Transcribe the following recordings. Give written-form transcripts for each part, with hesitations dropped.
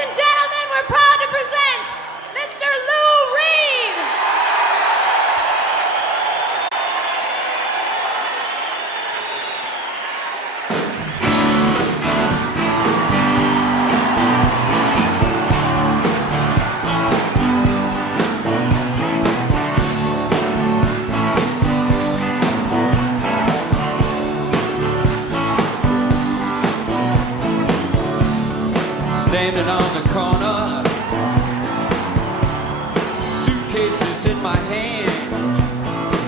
and gentlemen, we're proud to present Mr. Lou Reed. Standing on the corner, suitcases in my hand,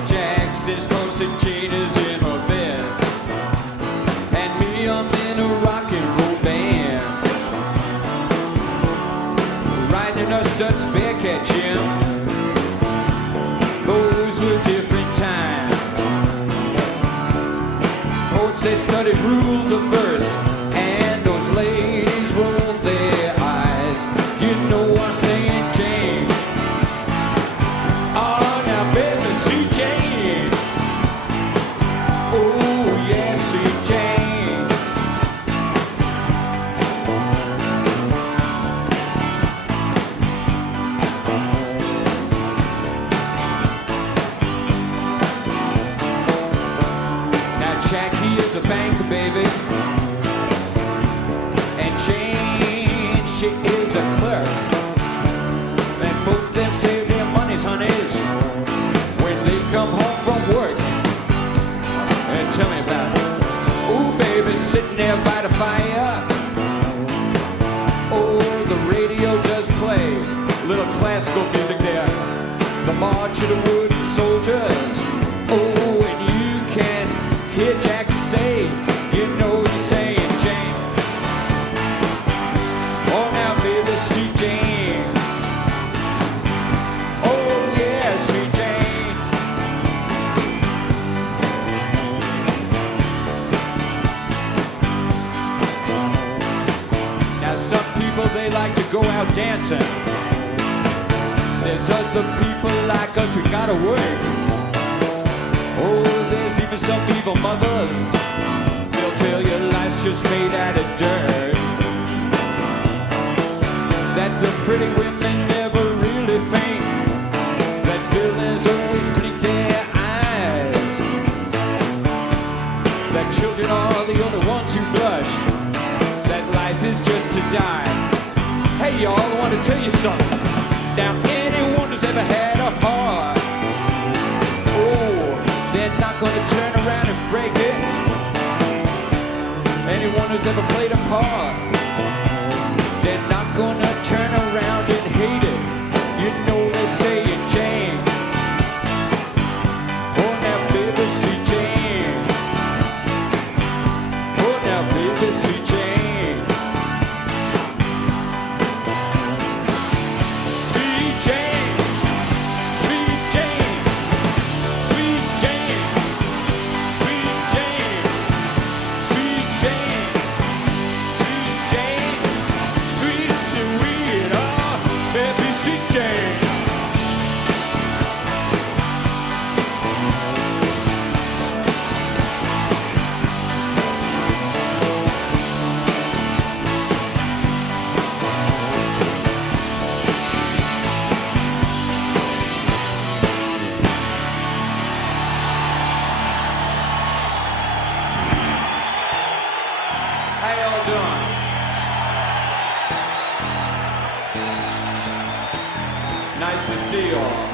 Jackson's close and Jane is in my vest, and me, I'm in a rock and roll band, riding a Stutz Bearcat, Jim. Those were different times. Poets, they studied rules of verse, and those ladies rolled their eyes. You know I'm saying, Jane. Oh, now baby, see Jane. Oh, yeah, see Jane. Now Jackie is a banker, baby, and Jane, she is a clerk. And both of them save their monies, honeys, when they come home from work. And tell me about it. Ooh, baby, sitting there by the fire. Oh, the radio does play a little classical music there. The March of the Wooden Soldiers. Oh, and you can hear Jack say, you know he's saying, Jane. Oh, now, baby, see Jane. Oh, yeah, see Jane. Now, some people, they like to go out dancing. There's other people like us who gotta work. Oh, there's even some evil mothers. They'll tell you life's just made out of dirt, that the pretty women never really faint, that villains always blink their eyes, that children are the only ones who blush, that life is just to die. Hey y'all, I want to tell you something. Now anyone who's ever had a heart, oh, they're not gonna turn around and break it. Anyone who's ever played a part, they're not gonna turn around and hate it. You know they're saying, Jane. Oh, now baby, see Jane. Oh, now baby, see Jane. See Jane. Sweet Jane. Sweet Jane. Sweet Jane. Sweet Jane. Sweet Jane. Sweet, sweet, oh, baby, sweet Jane. How y'all doing? Nice to see you all.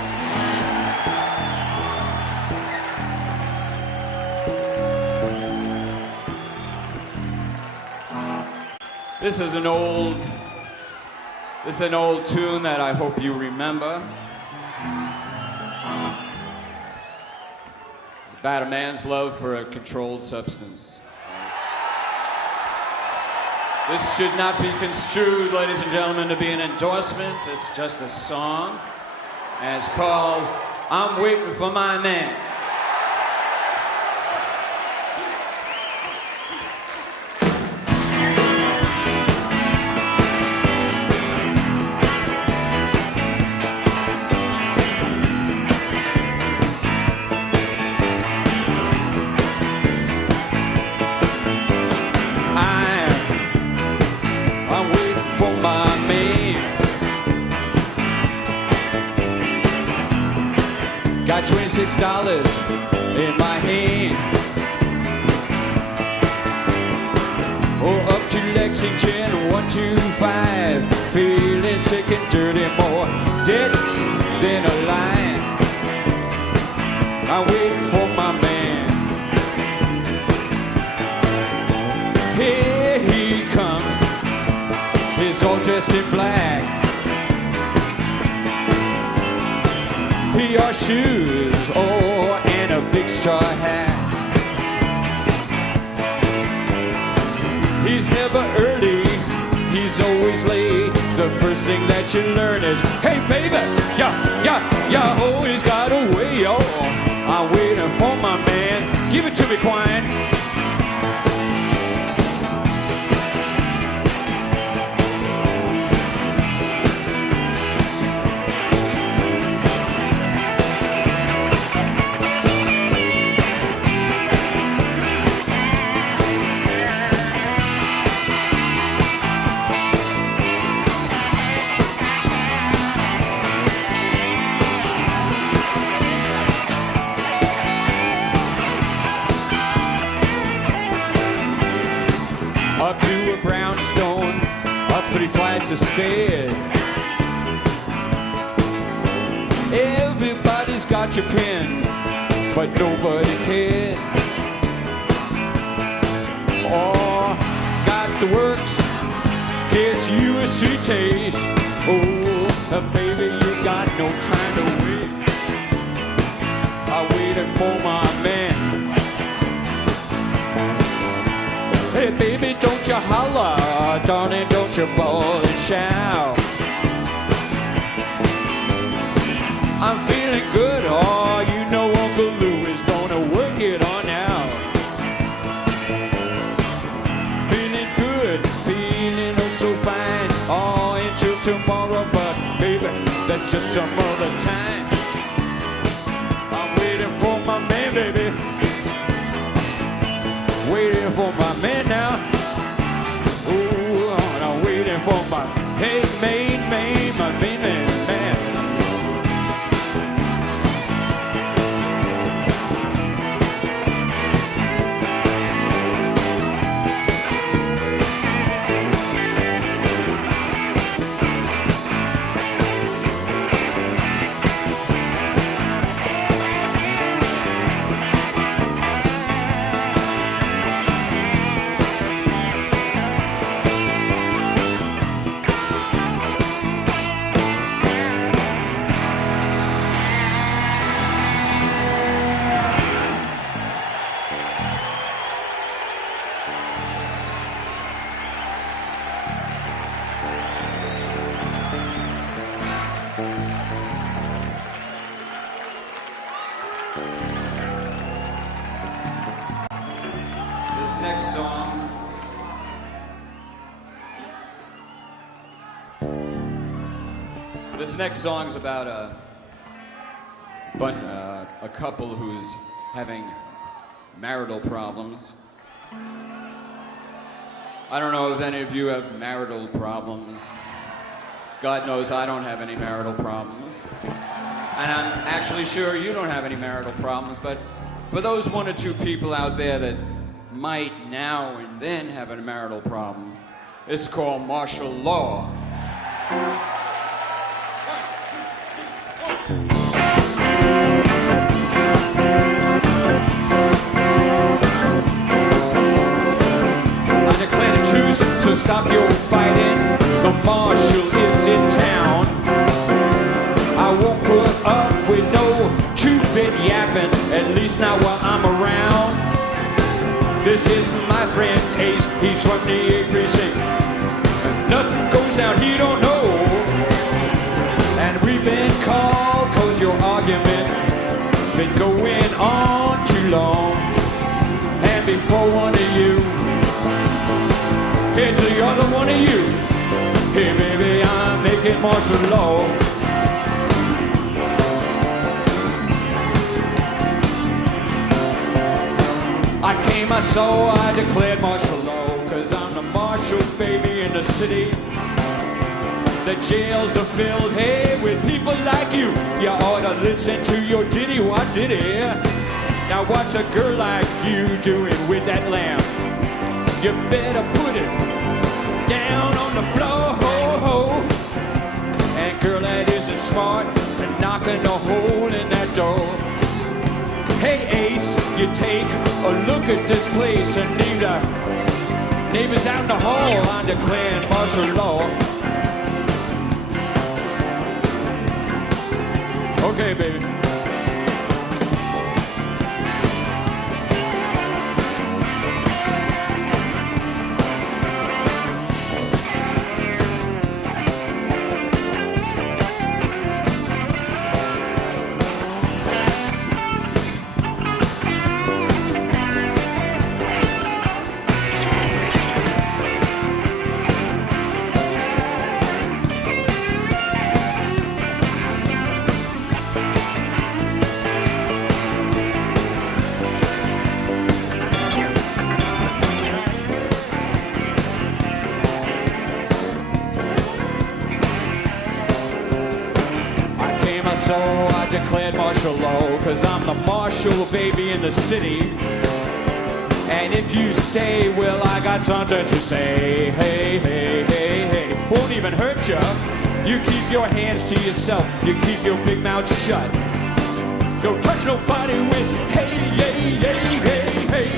This is an old tune that I hope you remember. About a man's love for a controlled substance. This should not be construed, ladies and gentlemen, to be an endorsement. It's just a song, and it's called I'm Waiting for My Man. I'm waiting for my man. $6 in my hand. Oh, up to Lexington, 125. Feeling sick and dirty, more dead than alive. I'm waiting for my man. Here he comes. He's all dressed in black. PR shoes, oh, and a big straw hat. He's never early, he's always late. The first thing that you learn is, hey baby, you always got a way, yo. I'm waiting for my man. Give it to me, Quine. Up to a brownstone, up 3 flights of stairs. Everybody's got your pin, but nobody cares. Oh, got the works, gets you a suitcase. Oh, baby, you got no time to wait. I waited for my man. Hey baby, don't you holler, darling, don't you bawl and shout. I'm feeling good, oh, you know Uncle Lou is gonna work it on out. Feeling good, feeling oh so fine, oh, until tomorrow, but baby, that's just some other time. I'm waiting for my man, baby. Waiting for my man now. Ooh, I'm waiting for my hey main, my main man. Next song. This next song is about a couple who's having marital problems. I don't know if any of you have marital problems. God knows I don't have any marital problems. And I'm actually sure you don't have any marital problems, but for those 1 or 2 people out there that might now and then have a marital problem, it's called martial law. I declare a truce, so stop your fighting. The marshal is in town. I won't put up with no 2-bit yapping, at least not while I'm around. This is my friend Ace, he's from the 8th precinct. Nothing goes down, he don't know. And we've been called cause your argument been going on too long. And before one of you hit the other one of you, hey baby, I'm making martial law. I came, I saw, I declared martial law, cause I'm the marshal, baby, in the city. the jails are filled, hey, with people like you. You ought to listen to your ditty, what ditty? Now what's a girl like you doing with that lamb? You better put it down on the floor, ho, ho. And girl, that isn't smart, and knocking a hole in that door. Hey Ace, you take a look at this place and leave the neighbors out in the hall. I'm declaring martial law. Okay, baby. So I declared martial law, 'cause I'm the marshal, baby, in the city. And if you stay, well, I got something to say. Hey, hey, hey, hey, won't even hurt you. You keep your hands to yourself. You keep your big mouth shut. Don't touch nobody with hey, hey, hey, hey, hey.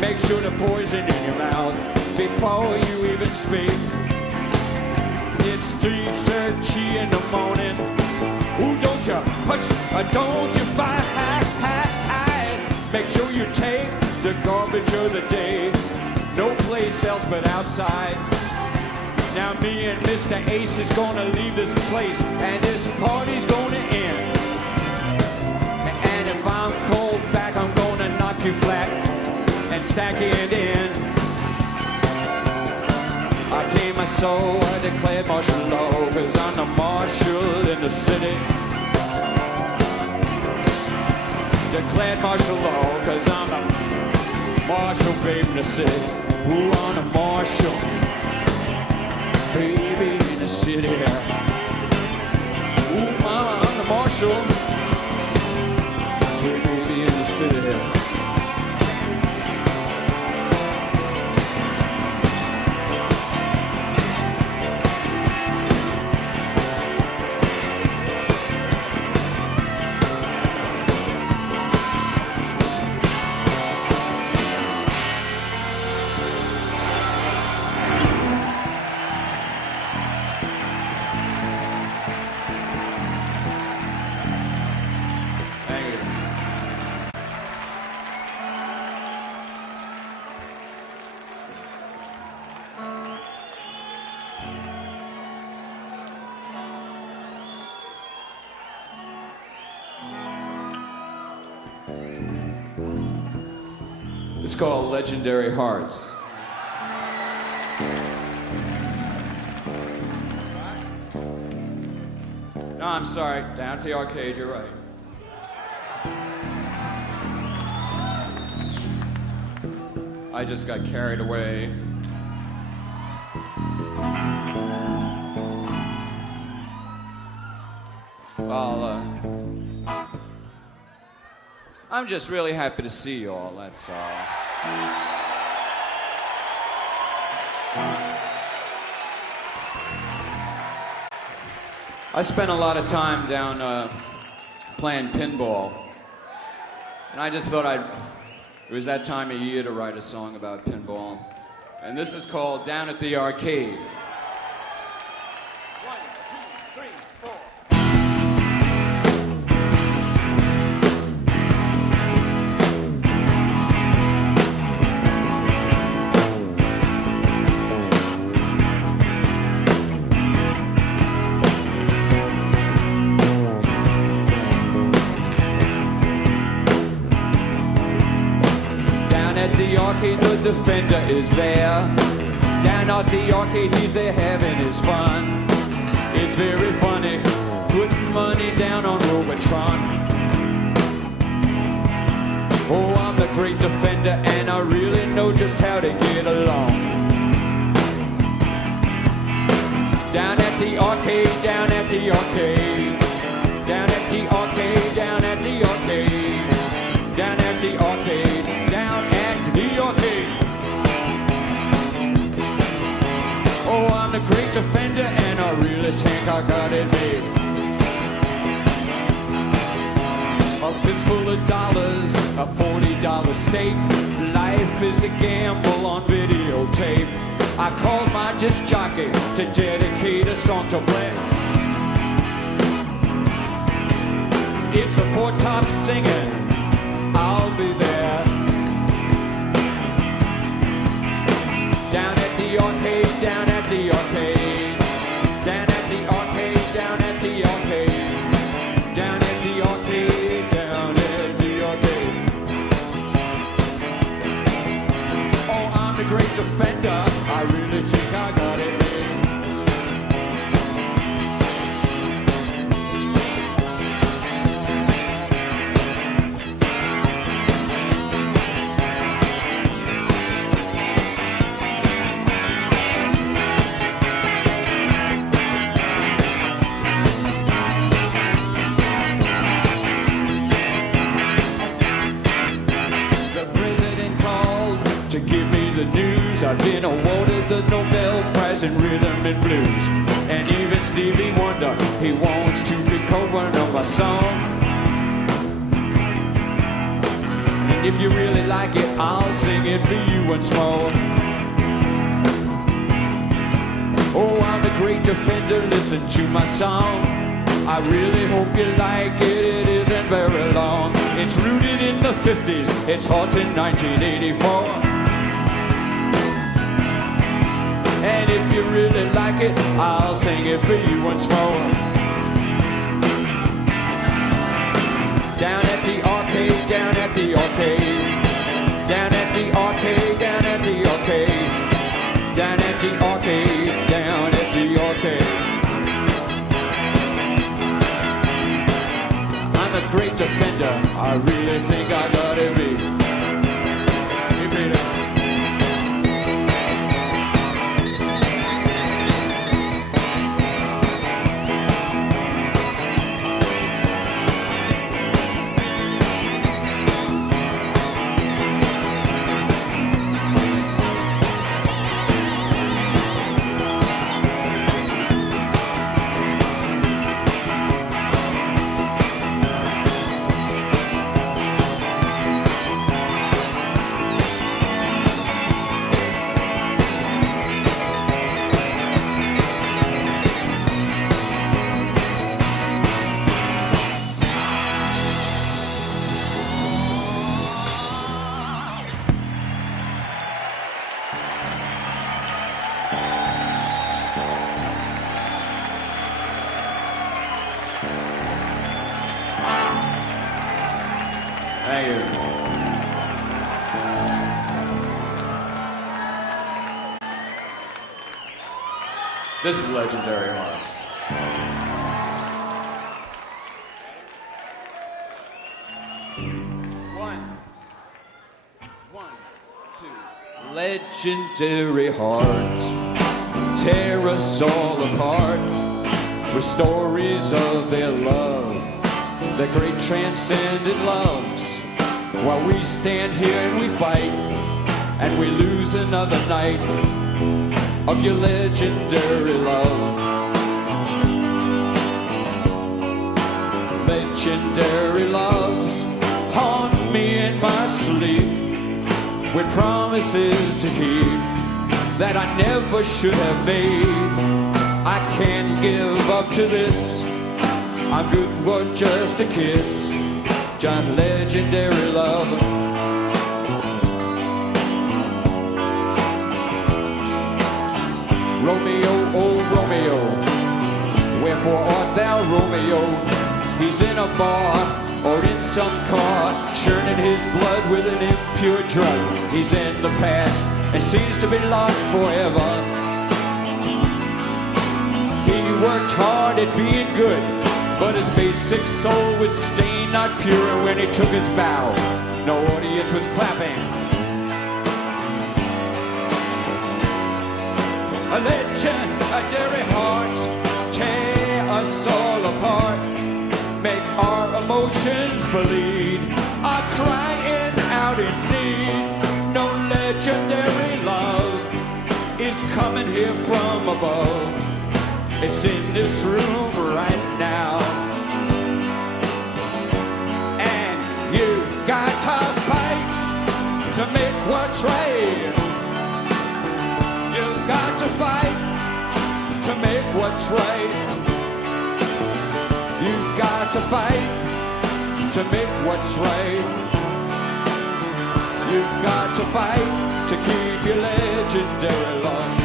Make sure the poison in your mouth before you even speak. It's 3:30 in the morning. Ooh, don't you hush, don't you fight. Make sure you take the garbage of the day. No place else but outside. Now me and Mr. Ace is gonna leave this place, and this party's gonna end. And if I'm called back, I'm gonna knock you flat and stack it in. I gave my soul, I declared martial law, 'cause I'm the marshal in the city. Declared martial law, 'cause I'm the marshal, baby, in the city. Ooh, I'm the marshal, baby, in the city. Ooh, mama, I'm the marshal, baby, in the city. It's called Legendary Hearts. No, I'm sorry. Down at the arcade, you're right. I just got carried away. Well, I'm just really happy to see you all, that's all. I spent a lot of time down playing pinball, and I just thought it was that time of year to write a song about pinball. And this is called Down at the Arcade. 1, 2, 3, 4. The arcade, the defender is there. Down at the arcade, he's there having his fun. It's very funny, putting money down on Robotron. Oh, I'm the great defender, and I really know just how to get along. Down at the arcade, down at the arcade. Down at the arcade, down at the arcade. Down at the arcade, down at the arcade. Oh, I'm the great defender and I really think I got it made. A fistful of dollars, a $40 steak. Life is a gamble on videotape. I called my disc jockey to dedicate a song to Brett. It's the Four Tops singing, I'll be there. Down at the arcade, down at the arcade. Down at the arcade, down at the arcade. Down at the arcade, down at the arcade. Oh, I'm the great defender, I really think I got it made. I've been awarded the Nobel Prize in Rhythm and Blues. And even Stevie Wonder, he wants to be co-one of my song. And if you really like it, I'll sing it for you once more. Oh, I'm the great defender, listen to my song. I really hope you like it, it isn't very long. It's rooted in the 50s, it's hot in 1984. And if you really like it, I'll sing it for you once more. Down at the arcade, down at the arcade. Down at the arcade, down at the arcade. Down at the arcade, down at the arcade. I'm a great defender, I really think I got it beat. Hey, Peter. Thank you. This is Legendary Hearts. One, two. Legendary hearts tear us all apart with stories of their love, their great transcendent loves. While we stand here and we fight, and we lose another night of your legendary love. Legendary loves haunt me in my sleep with promises to keep that I never should have made. I can't give up to this, I'm good for just a kiss. John, legendary love. Romeo, oh Romeo, wherefore art thou Romeo? He's in a bar or in some car, churning his blood with an impure drug. He's in the past and seems to be lost forever. He worked hard at being good, but his basic soul was stained not pure. When he took his bow, no audience was clapping. A legendary heart us all apart, make our emotions bleed, are crying out in need. No legendary love is coming here from above. It's in this room right now. And you've got to fight to make what's right. You've got to fight to make what's right. You've got to fight to make what's right. You've got to fight to keep your legendary love.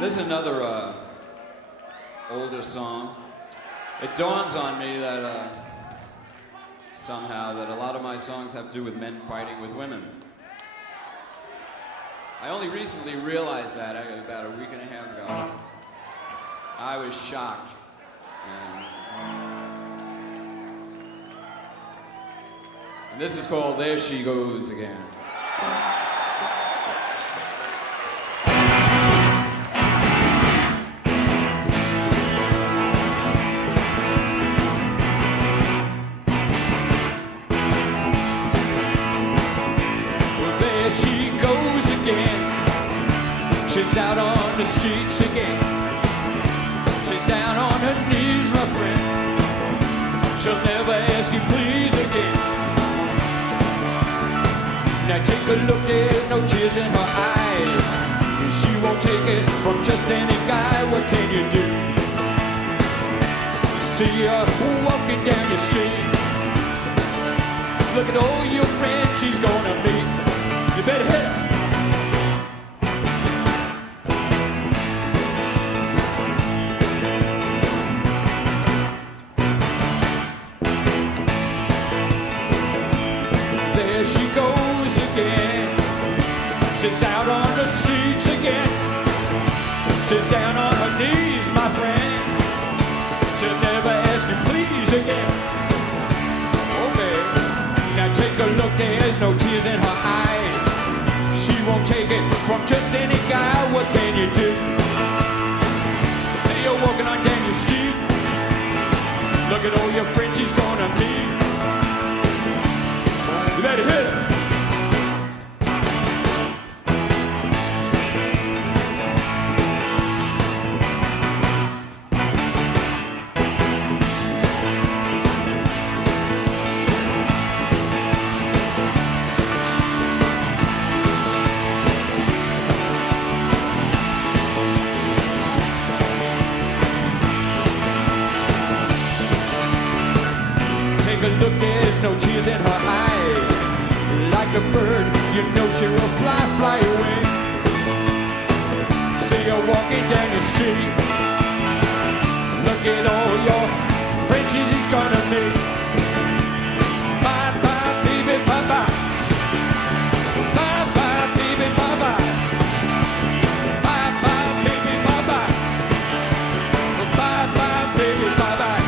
This is another older song. It dawns on me that somehow that a lot of my songs have to do with men fighting with women. I only recently realized that about a week and a half ago. I was shocked. And this is called There She Goes Again. She's out on the streets again. She's down on her knees, my friend. She'll never ask you please again. Now take a look, there's no tears in her eyes. She won't take it from just any guy. What can you do? See her walking down the street. Look at all your friends she's gonna meet. You better hit her. She's out on the streets again. She's down on her knees, my friend. She'll never ask you please again. Okay, now take a look, there's no tears in her eyes. She won't take it from just any guy. What can you do? See her walking on down your street. Look at all your friends she's gonna meet. You better hit her. Look, there's no tears in her eyes. Like a bird, you know she will fly away. See her walking down the street. Look at all your friends she's gonna meet. Bye bye, baby, bye bye. Bye bye, baby, bye bye. Bye bye, baby, bye bye. Bye bye, baby, bye bye.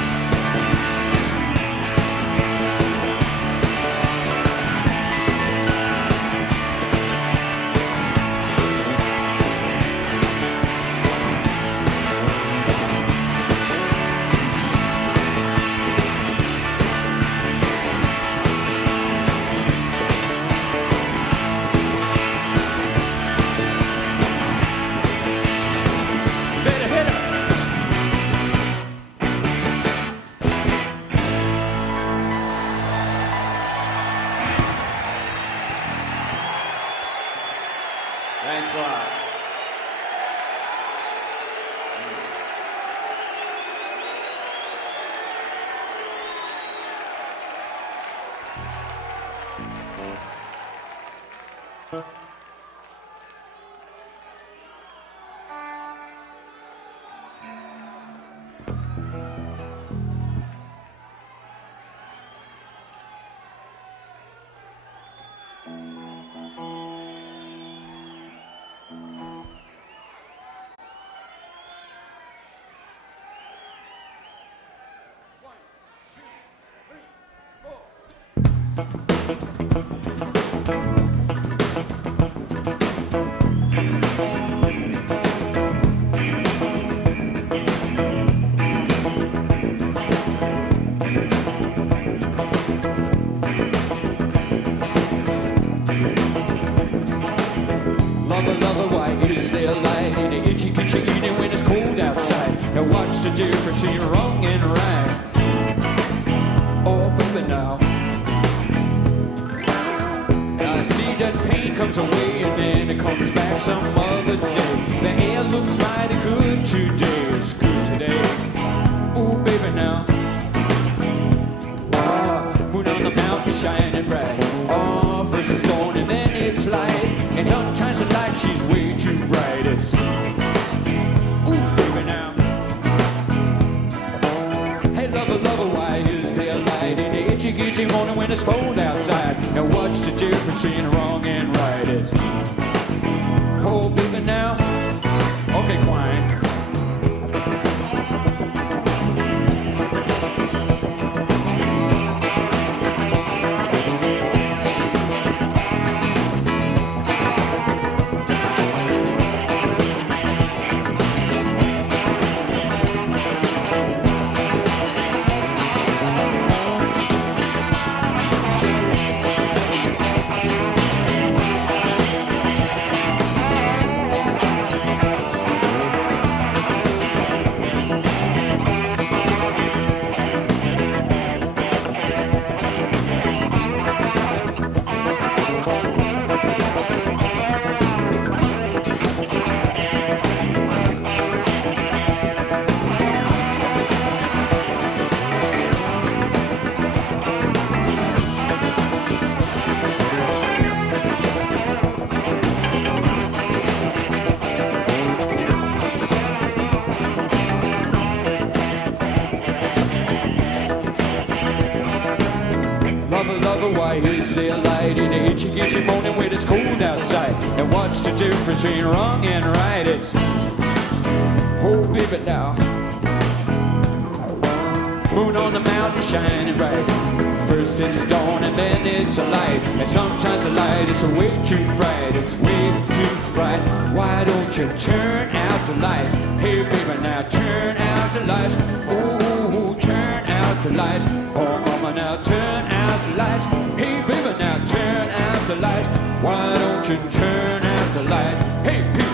comes back some other day. The air looks mighty good today. It's good today. Ooh, baby, now. Moon on the mountain shining bright. Oh, first it's dawn and then it's light. And sometimes the light, she's way too bright. It's ooh, baby, now. Hey, lover, lover, why is there light in the itchy gitchy morning when it's cold outside? And what's the difference between wrong and right? It's oh, baby, now. Okay, quiet. Why is there light in the itchy gitchy morning when it's cold outside? And what's the difference between wrong and right? It's oh, baby, now. Moon on the mountain shining bright. First it's dawn and then it's a light. And sometimes the light is way too bright. It's way too bright. Why don't you turn out the lights? Hey, baby, now turn out the lights. Ooh, turn out the lights. Oh, mama, now turn out the lights. Hey, baby, now turn out the lights. Why don't you turn out the lights? Hey, Pete.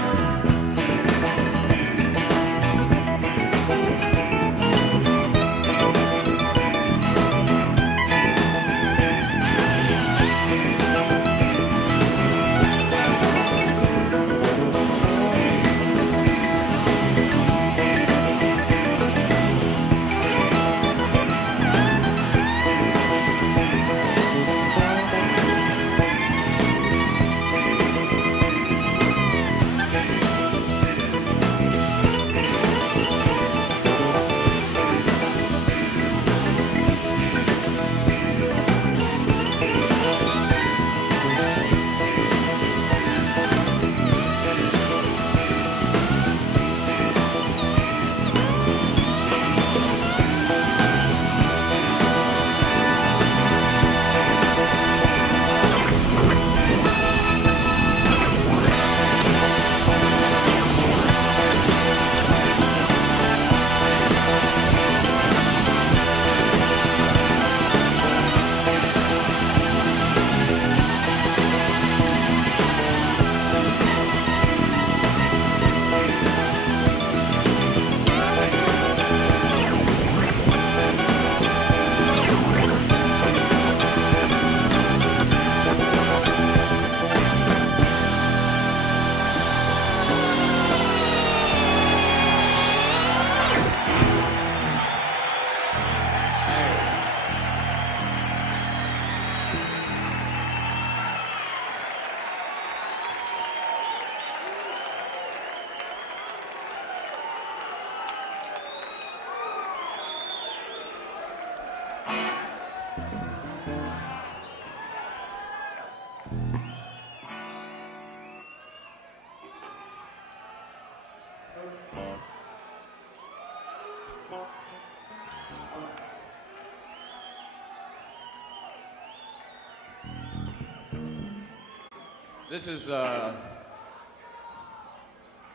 This is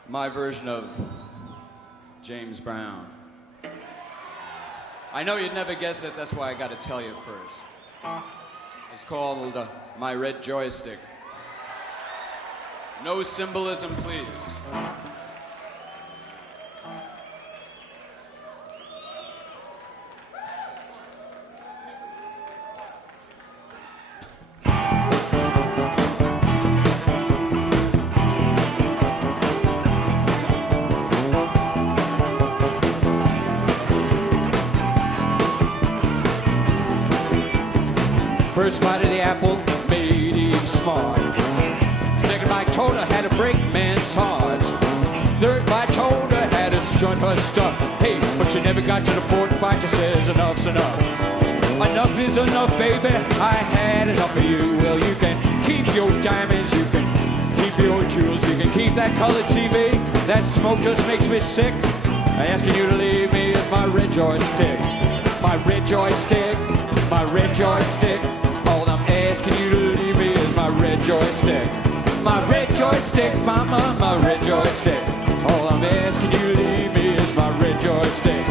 my version of James Brown. I know you'd never guess it, that's why I gotta tell you first. It's called My Red Joystick. No symbolism, please. First bite of the apple made him smart. Second bite told her how to break man's heart. Third bite told her how to strut her stuff. Hey, but she never got to the fourth bite. She says enough's enough. Enough is enough, baby. I had enough of you. Well, you can keep your diamonds, you can keep your jewels, you can keep that color TV. That smoke just makes me sick. I'm asking you to leave me as my red joystick. My red joystick, my red joystick. All I'm asking you to leave me is my red joystick. My red joystick, mama, my red joystick. All I'm asking you to leave me is my red joystick.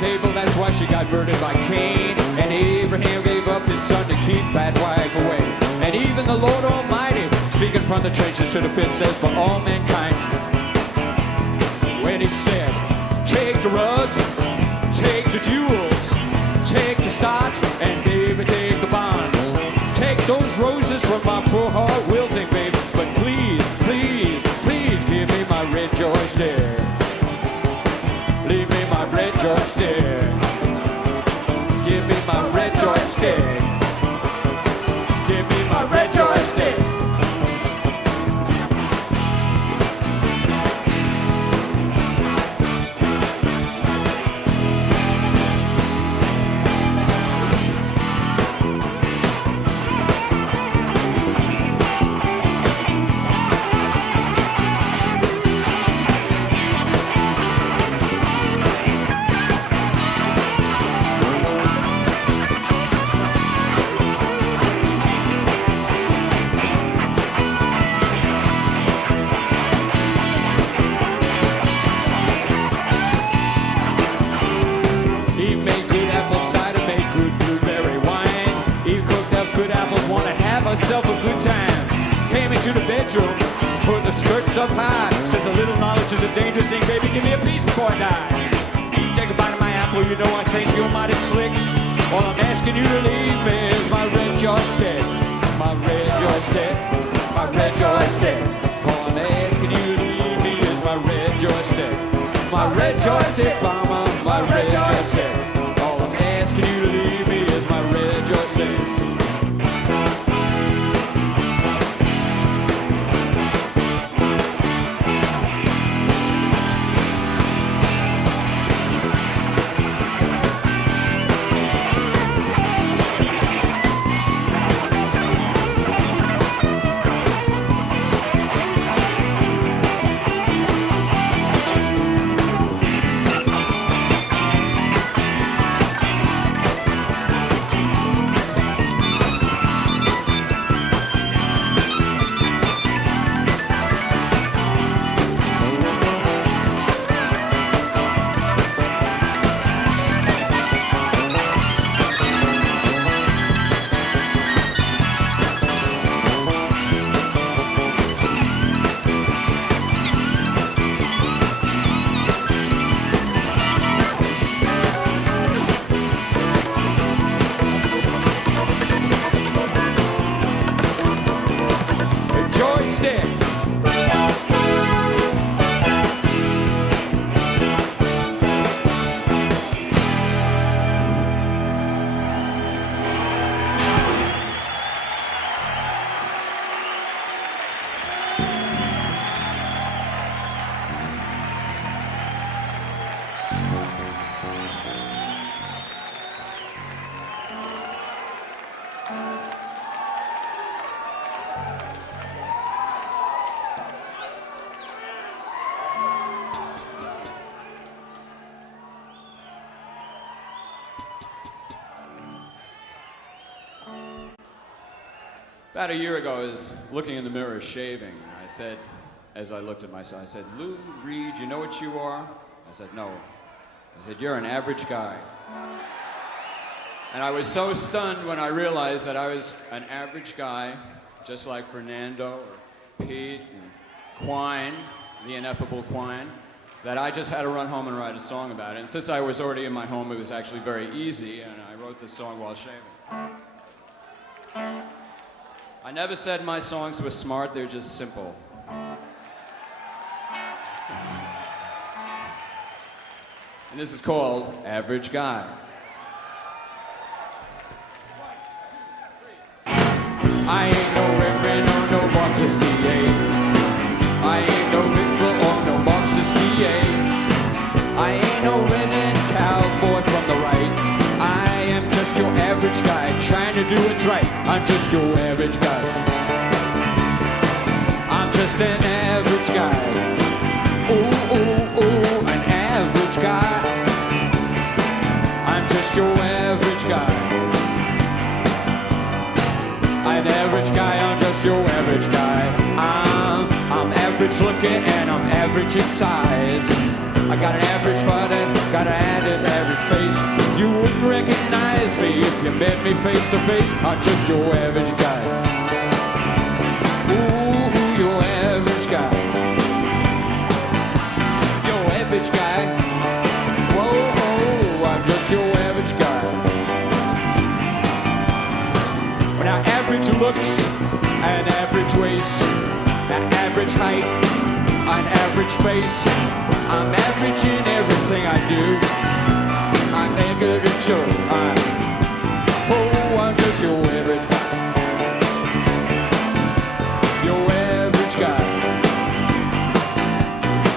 Abel, that's why she got murdered by Cain. And Abraham gave up his son to keep that wife away. And even the Lord Almighty, speaking from the trenches to the pit, says for all mankind, when he said, take the rugs, take the jewels, take the stocks, and baby, take the bonds. Take those roses from my poor heart wilting, baby, but please, please, please give me my red joystick. Leave me my red joystick. Give me my red joystick. Give me my red joystick. Herself a good time. Came into the bedroom, put the skirts up high. Says a little knowledge is a dangerous thing, baby. Give me a piece before I die. You take a bite of my apple, you know I think you're mighty slick. All I'm asking you to leave me is my red joystick. My red joystick. My red joystick. All I'm asking you to leave me is my red joystick. My red joystick, mama. My red joystick. All I'm asking you to leave me is my red joystick. About a year ago, I was looking in the mirror shaving, and I said, as I looked at myself, I said, Lou Reed, you know what you are? I said, no. I said, you're an average guy. And I was so stunned when I realized that I was an average guy, just like Fernando or Pete and Quine the ineffable Quine, that I just had to run home and write a song about it. And since I was already in my home, it was actually very easy, and I wrote this song while shaving. I never said my songs were smart, they're just simple. And this is called Average Guy. I ain't no reverend or no Marxist DA. I ain't no liberal or no Marxist DA. I ain't no redneck cowboy from the right. I am just your average guy trying to do what's right. I'm just your average guy. I'm just an average guy. Ooh, ooh, ooh, an average guy. I'm just your average guy. An average guy, I'm just your average guy. I'm average looking and I'm average in size. I got an average body, got an average face. You wouldn't recognize me if you met me face to face. I'm just your average guy. Ooh, your average guy. Your average guy. Whoa, whoa, I'm just your average guy. Now average looks, an average waist, an average height, an average face. I'm average in everything I do. I'm a good at show. I'm just your average guy. Your average guy.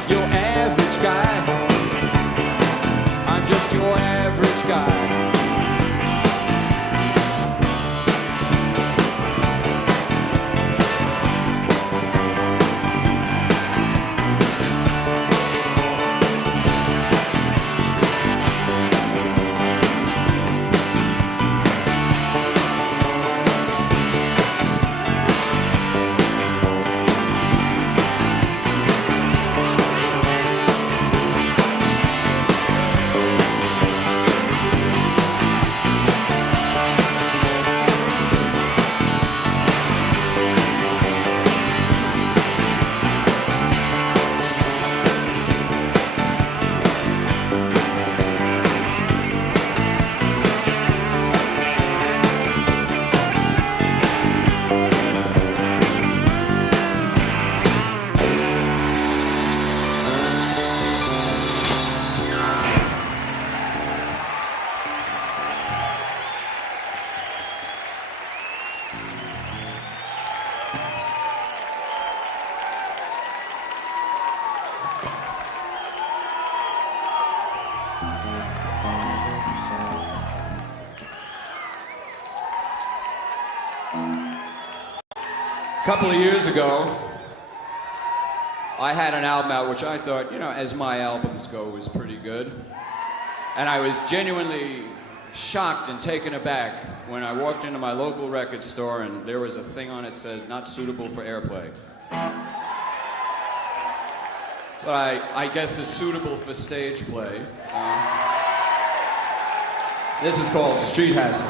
Your average guy. I'm just your average guy. A couple of years ago, I had an album out which I thought, you know, as my albums go, was pretty good. And I was genuinely shocked and taken aback when I walked into my local record store and there was a thing on it that says, not suitable for airplay. But I guess it's suitable for stage play. This is called Street Hassle.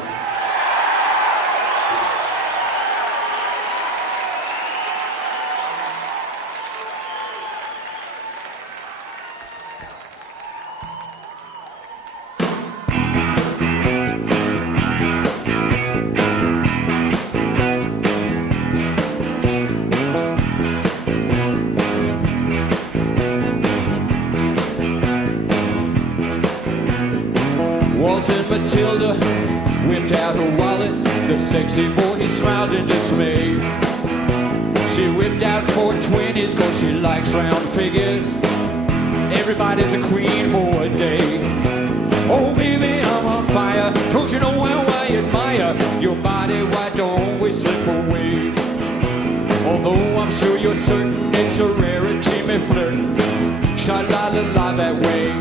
Waltzing Matilda whipped out her wallet. The sexy boy smiled in dismay. She whipped out 420s cause she likes round figures. Everybody's a queen for a day. Oh baby, I'm on fire. Don't you know how I admire your body? Why don't we slip away? Although I'm sure you're certain it's a rarity, me flirting. Sha-la-la-la that way.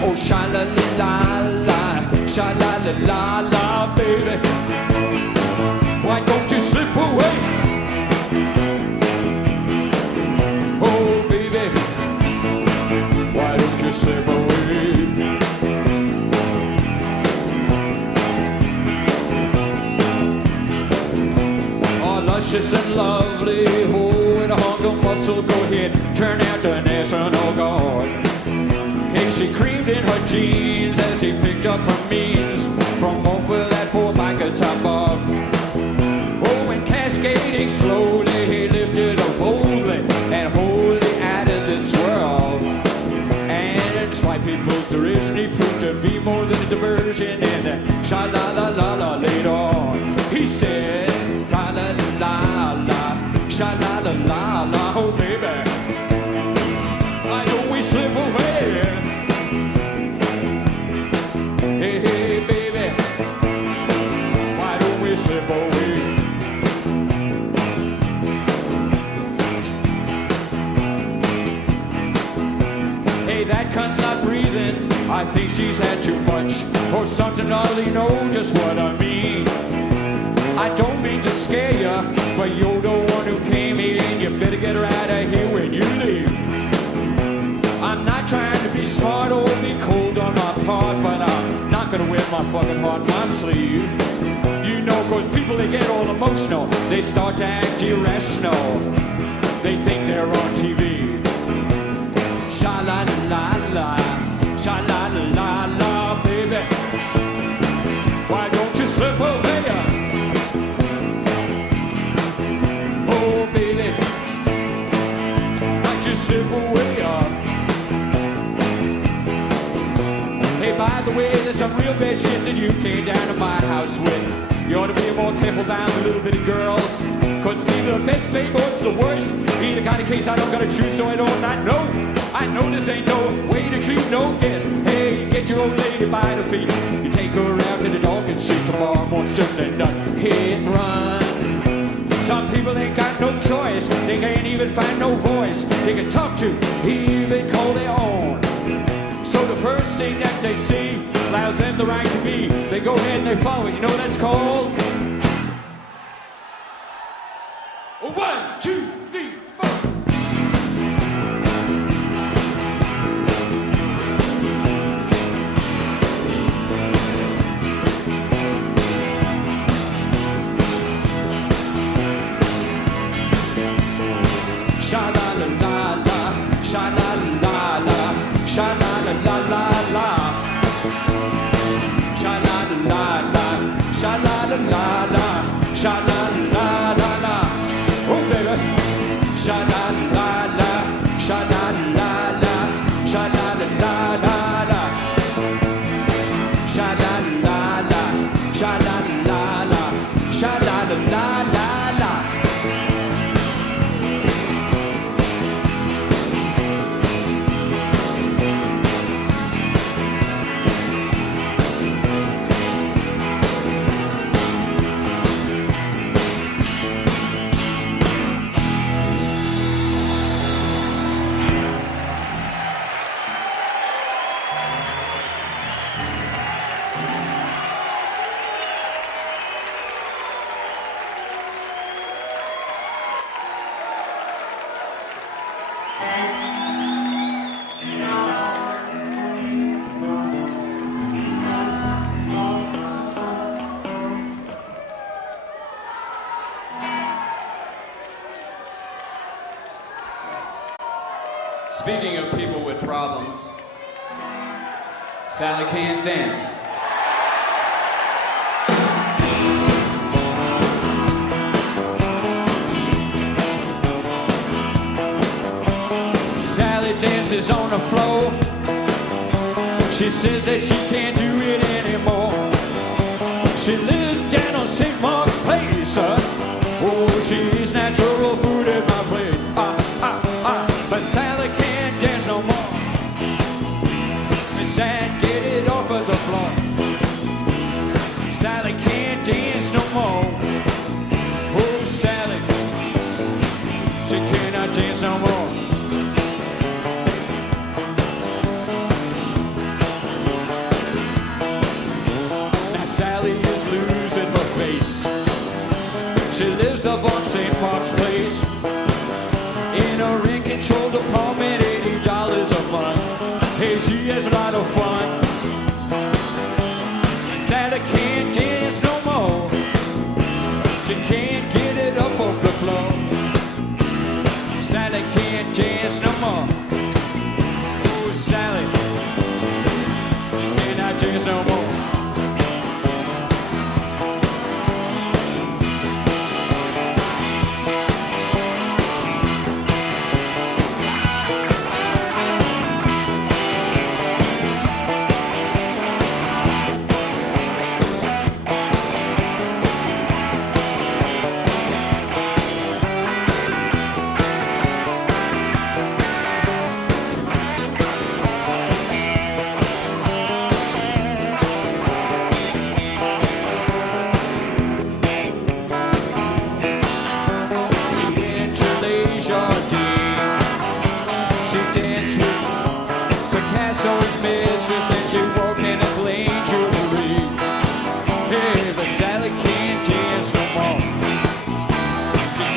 Oh, sha-la-la-la-la, sha-la-la-la-la, baby. Why don't you slip away? Oh, baby, why don't you slip away? Oh, luscious and lovely, oh, with a hunger muscle, go ahead, turn out the National Guard. Hey, she creamed in her jeans as he picked up her means from off of that 4-biker top bar. Oh, and cascading slowly, he lifted up boldly and wholly out of this world. And despite people's derision, he proved to be more than a diversion. And sha-la-la-la-la later on, he said, la-la-la-la, sha-la-la-la-la, oh baby, why don't we slip away? Hey, hey, baby, why don't we slip away? Hey, that cunt's not breathing. I think she's had too much, or something gnarly, know just what I mean. I don't mean to scare ya, but you're the one who came here, and you better get her out of here when you leave. I'm not trying to be smart or be cold on my part, but I'm not gonna wear my fucking heart on my sleeve. You know, cause people, they get all emotional, they start to act irrational. They think they're on TV. Sha-la-la-la-la, sha-la-la-la-la, baby, why don't you slip away? Oh, baby, why don't you slip away? Hey, by the way, there's some real bad shit that you came down to my house with. You ought to be more careful about the little bitty girls, cause it's either the best babe or it's the worst. Be the kind of case I don't gotta choose, so I don't not know. I know this ain't no way to treat no guest. Hey, get your old lady by the feet. You take her out to the Dawkins Street tomorrow morning, something done. Hit and run. Some people ain't got no choice. They can't even find no voice they can talk to, even call their own. So the first thing that they see allows them the right to be. They go ahead and they follow it. You know what that's called? 1, 2, 3, 4. Sha-la-la-la-la, sha-la-la-la, sha-la-la-la-la-la, sha-la-la-la-la, sha-la-la-la-la, sha-la-la-la-la. Oh, baby. Sha-la-la-la, sha-la-la-la, sha-la-la-la-la, sha-la-la-la, sha-la-la-la, sha-la-la-la-la. Speaking of people with problems, Sally can't dance. Sally dances on the floor. She says that she can't do it anymore. She lives down on St. Mark's Place. Oh, she's natural food at my place. But Sally can't dance no more. Sad, get it off of the floor. Sally can't dance no more. Oh, Sally, she cannot dance no more. Now Sally is losing her face. She lives up on St. Mark's Place in a rent-controlled apartment, $80 a month. Hey, she has a lot of fun. And Sally can't dance no more. She can't get it up off the floor.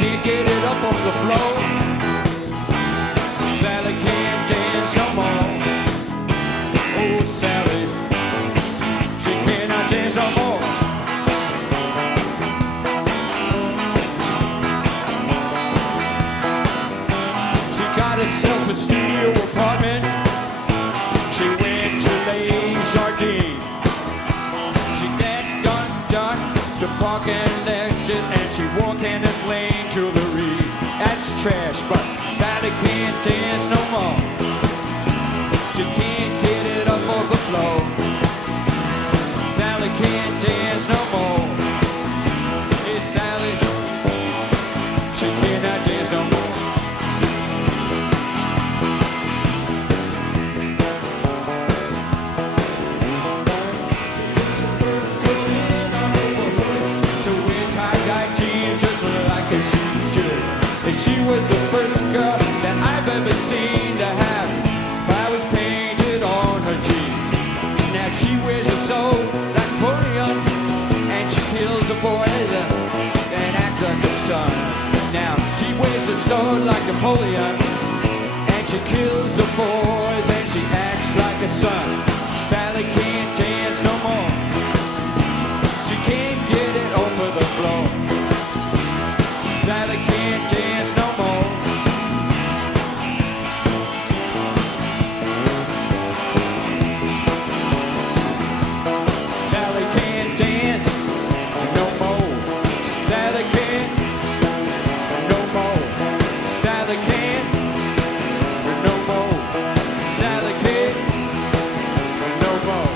can't get it up off the floor. Sally can't dance no more. Oh, Sally, she cannot dance no more. She got herself a studio apartment. She went to Les Jardins. She got done to parking lectures, and she wore candy plain jewelry. That's trash, but Sally can't dance no more. She can't get it up off the floor. Sally can't dance no more. Hey, Sally, she cannot dance no more. She was the first girl that I've ever seen to have flowers painted on her jeans. Now she wears a soul like Napoleon, and she kills the boys and acts like a son. Now she wears a soul like Napoleon, and she kills the boys and she acts like a son. Sally can't dance no more. She can't get it over the floor. Sally can't dance no more. Sally can't dance no more. Sally can't no more. Sally can't no more. Sally can't no more.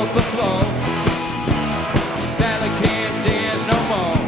The floor. Sally can't dance no more.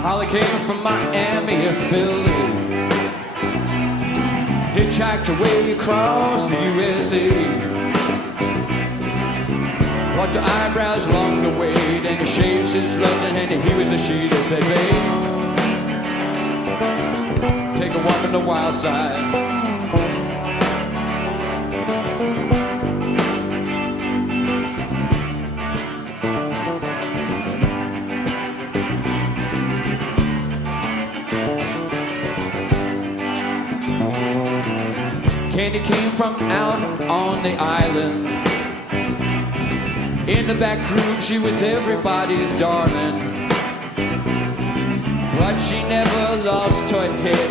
Holly came from Miami or Philly, hitchhiked away across the USA. Plucked her eyebrows along the way, then he shaves his legend and he was a she that said, babe, take a walk on the wild side. Candy came from out on the island. In the back room she was everybody's darling, but she never lost her head.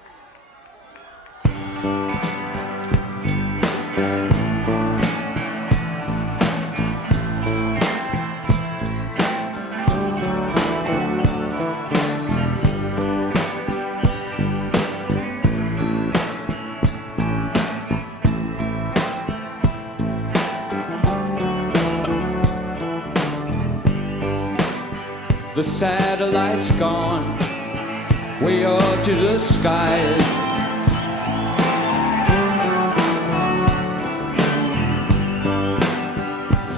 The satellite's gone way up to the skies.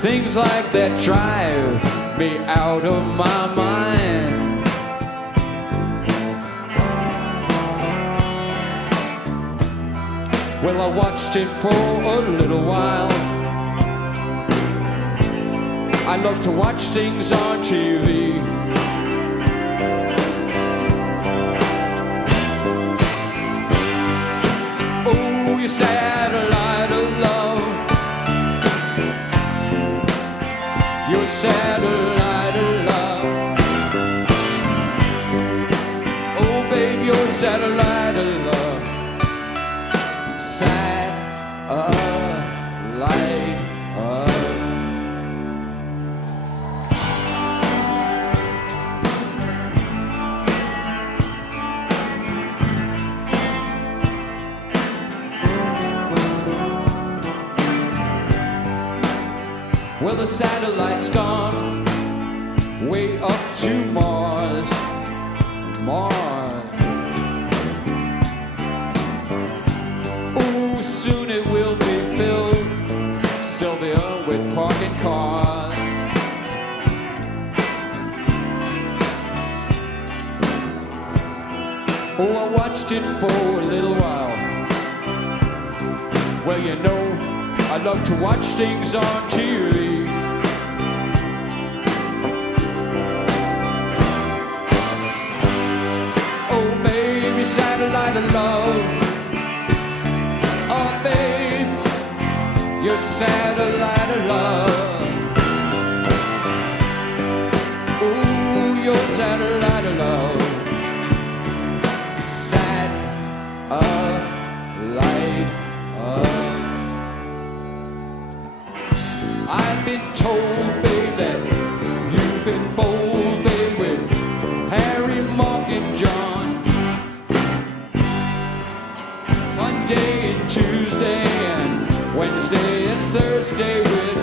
Things like that drive me out of my mind. Well, I watched it for a little while. I love to watch things on TV. Oh, you satellite of love, your satellite of love. Oh, babe, your satellite of love. Satellite of. Well, the satellite's gone way up to Mars. Ooh, soon it will be filled, Sylvia, with parking cars. Oh, I watched it for a little while. Well, you know, I love to watch things on TV. Oh, baby, satellite of love. Oh, babe, your satellite of love. Ooh, your satellite of love. Satellite of. I've been told, babe, that you've been bold, babe, with Harry, Mark, and John. Monday and Tuesday and Wednesday and Thursday with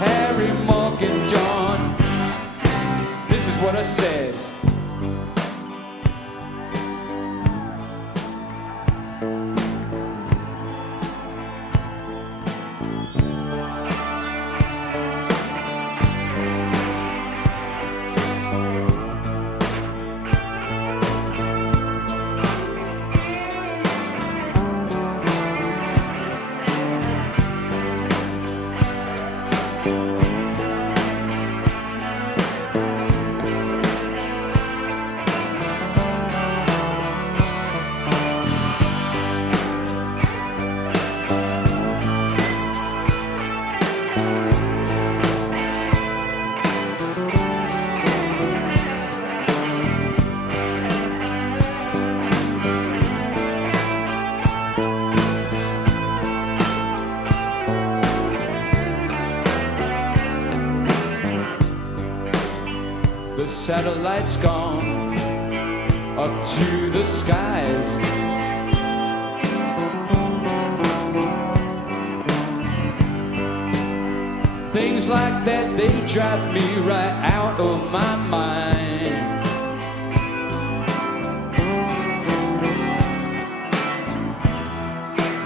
Harry, Mark, and John. This is what I said. The satellite's gone up to the skies. Things like that, they drive me right out of my mind.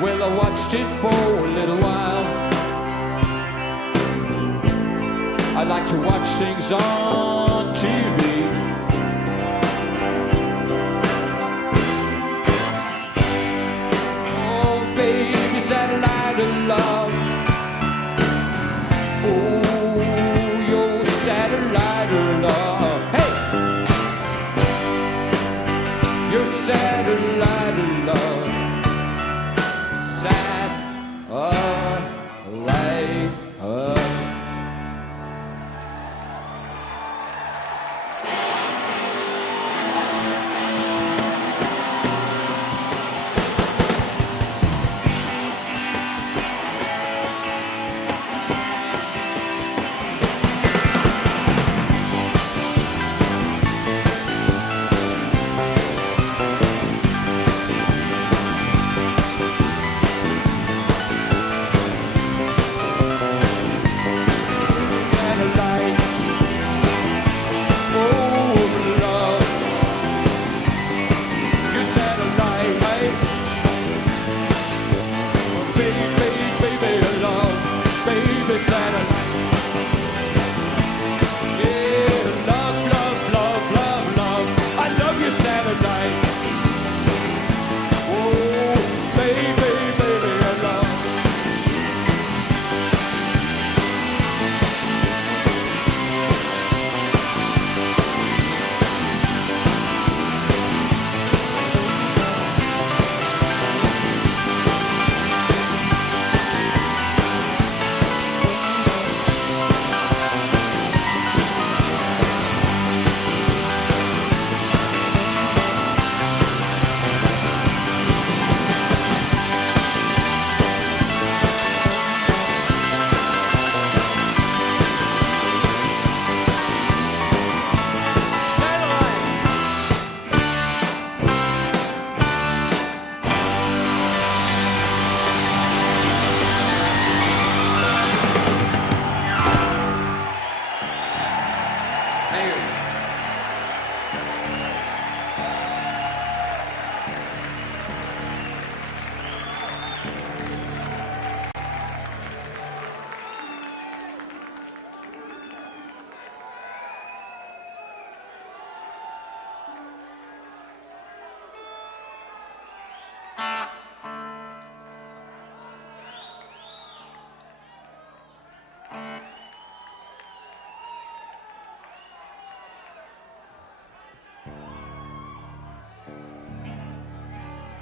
Well, I watched it for a little while. I like to watch things on TV. Oh, baby, satellite of love. Oh, your satellite of love. Hey! Your satellite of love. Satellite of.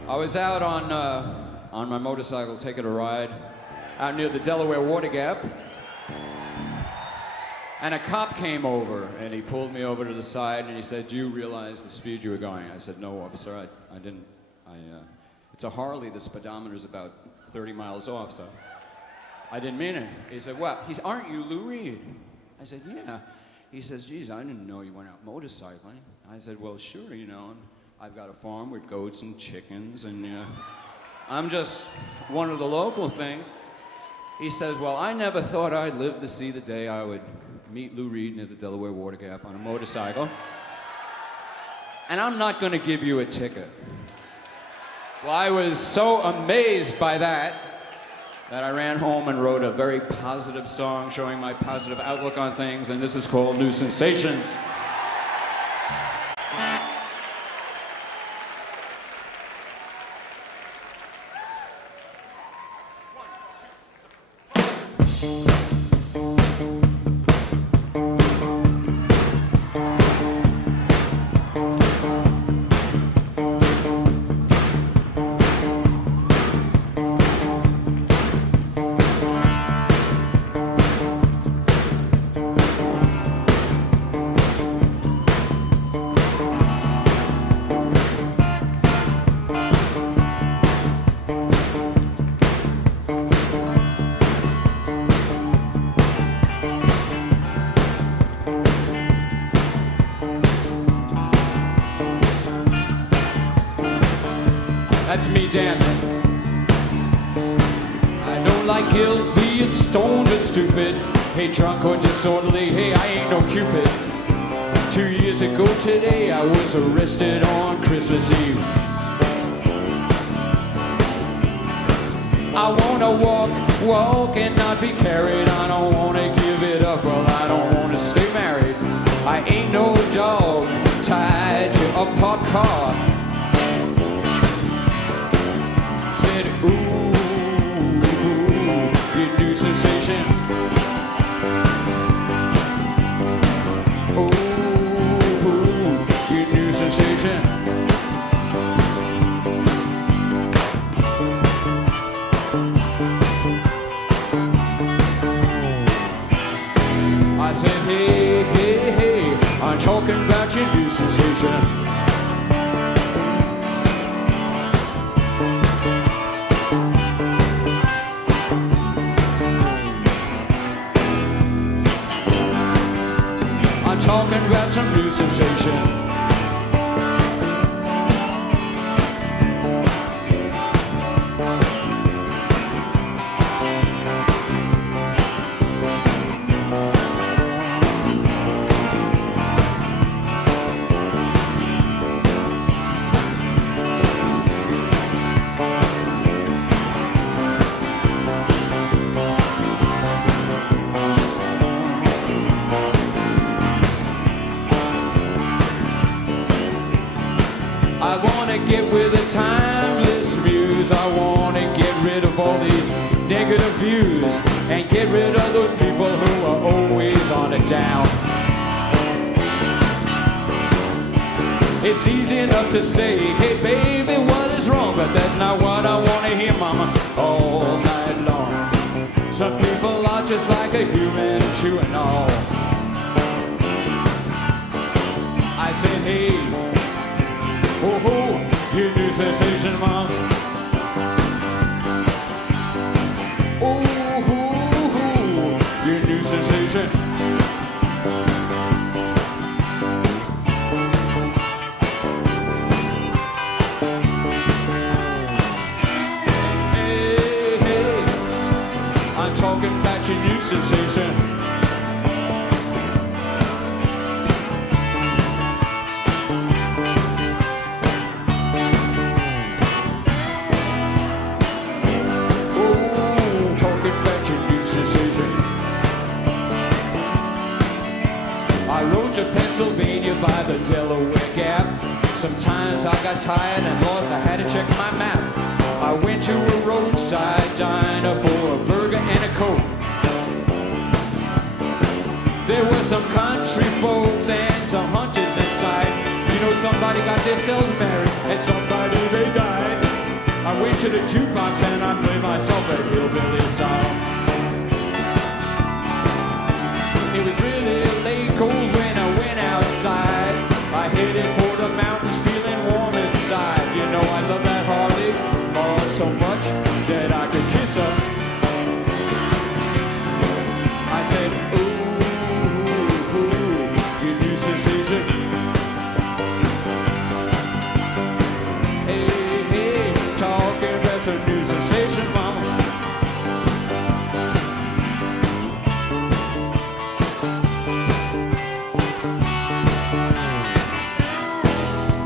I was out on my motorcycle taking a ride out near the Delaware Water Gap. And a cop came over and he pulled me over to the side and he said, "Do you realize the speed you were going?" I said, "No, officer, I didn't. It's a Harley, the speedometer's about 30 miles off, so I didn't mean it." He said, "What?" He said, "Aren't you Lou Reed?" I said, "Yeah." He says, "Geez, I didn't know you went out motorcycling." I said, "Well, sure, you know, and I've got a farm with goats and chickens, and I'm just one of the local things." He says, "Well, I never thought I'd live to see the day I would meet Lou Reed near the Delaware Water Gap on a motorcycle. And I'm not going to give you a ticket." Well, I was so amazed by that I ran home and wrote a very positive song showing my positive outlook on things, and this is called New Sensations. That's me dancing. I don't like guilt, being stoned or stupid. Hey, drunk or disorderly, hey, I ain't no Cupid. 2 years ago today, I was arrested on Christmas Eve. I wanna walk and not be carried. I don't wanna give it up, well, I don't wanna stay married. I ain't no dog tied to a parked car. Said, ooh, your new sensation. Ooh, your new sensation. I said, hey, hey, hey, I'm talking about your new sensation. Talking about some new sensation. I wanna get with a timeless muse. I wanna get rid of all these negative views and get rid of those people who are always on a down. It's easy enough to say, hey baby, what is wrong? But that's not what I wanna hear, mama, all night long. Some people are just like a human to and all. I said, hey, oh, your new sensation, mom. Oh, your new sensation. Hey, hey, I'm talking about your new sensation. I rode to Pennsylvania by the Delaware Gap. Sometimes I got tired and lost, I had to check my map. I went to a roadside diner for a burger and a Coke. There were some country folks and some hunters inside. You know, somebody got themselves married and somebody they died. I went to the jukebox and I played myself a hillbilly song. It was really late, cold when I went outside. I headed for the mountains, feeling warm inside. You know I love that Harley, oh so much that I could kiss her. I said, ooh, ooh, you new sensation. Hey, hey, talking that's a new sensation, mama.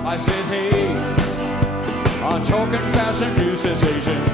I said, hey, I'm talking about some new sensation.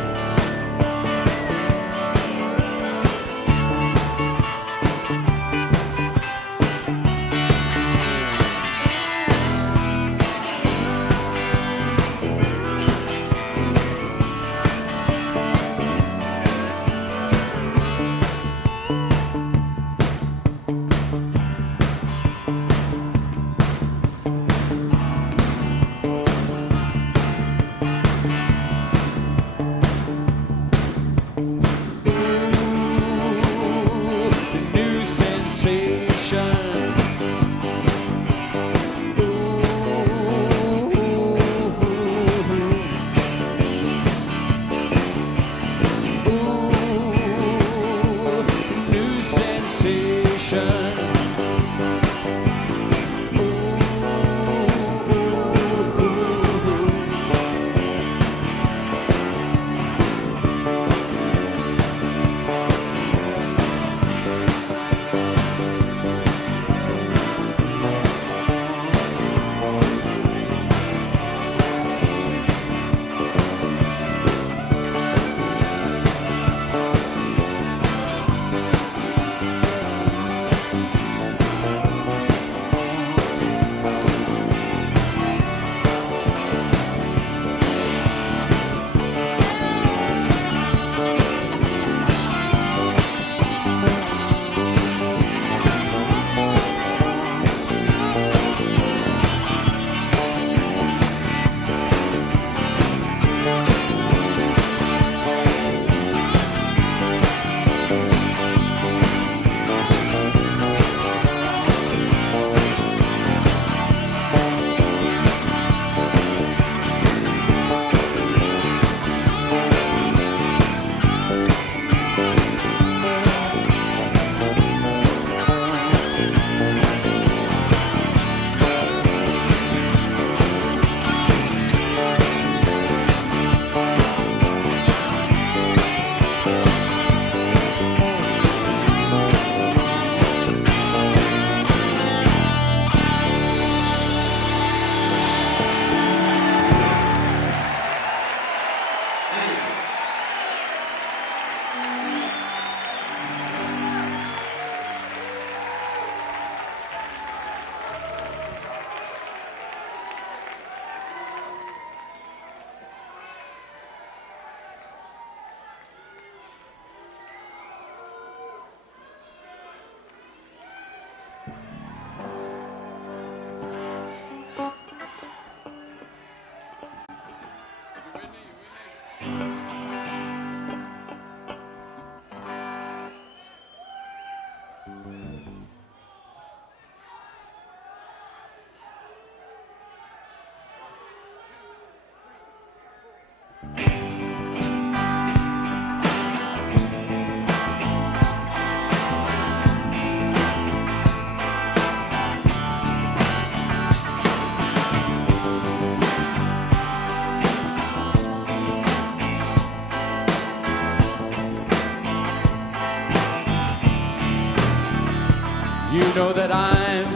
You know that I'm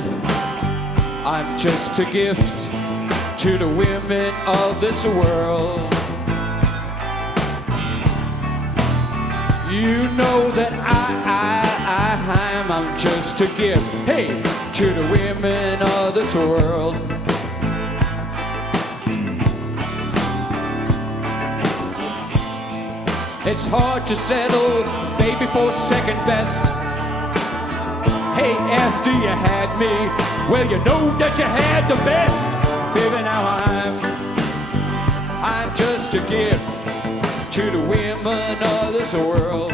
just a gift to the women of this world. You know that I'm just a gift, hey, to the women of this world. It's hard to settle, baby, for second best. Hey, after you had me, well, you know that you had the best. Baby, now I'm just a gift to the women of this world.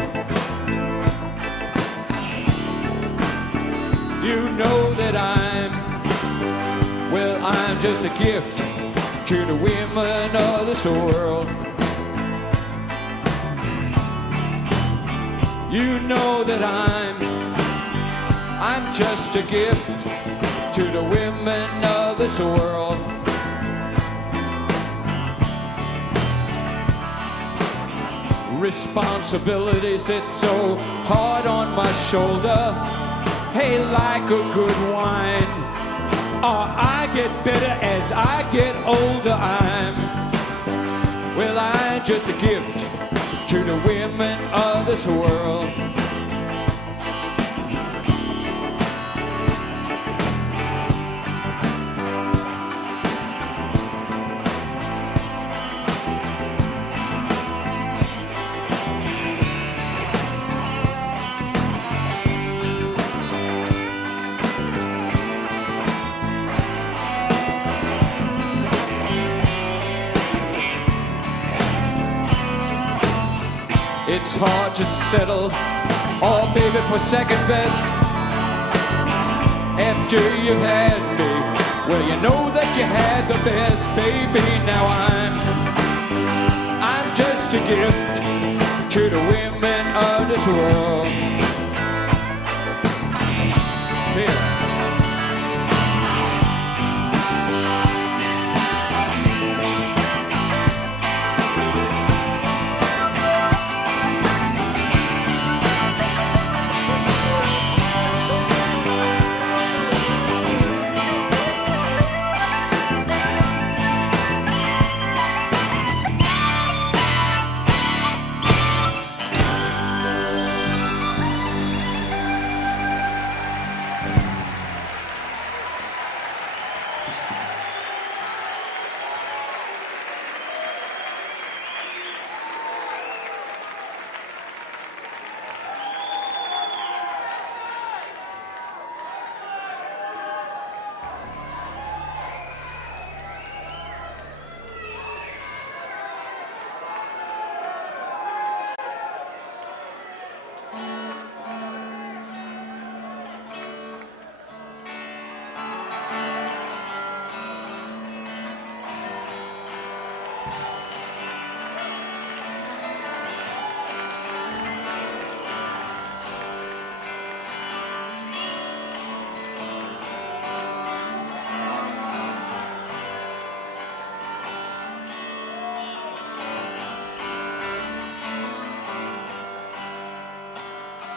You know that I'm just a gift to the women of this world. You know that I'm just a gift to the women of this world. Responsibility sits so hard on my shoulder. Hey, like a good wine, I get better as I get older. I'm just a gift to the women of this world. It's hard to settle, oh baby, for second best. After you've had me, well, you know that you had the best, baby. Now I'm just a gift to the women of this world. Yeah.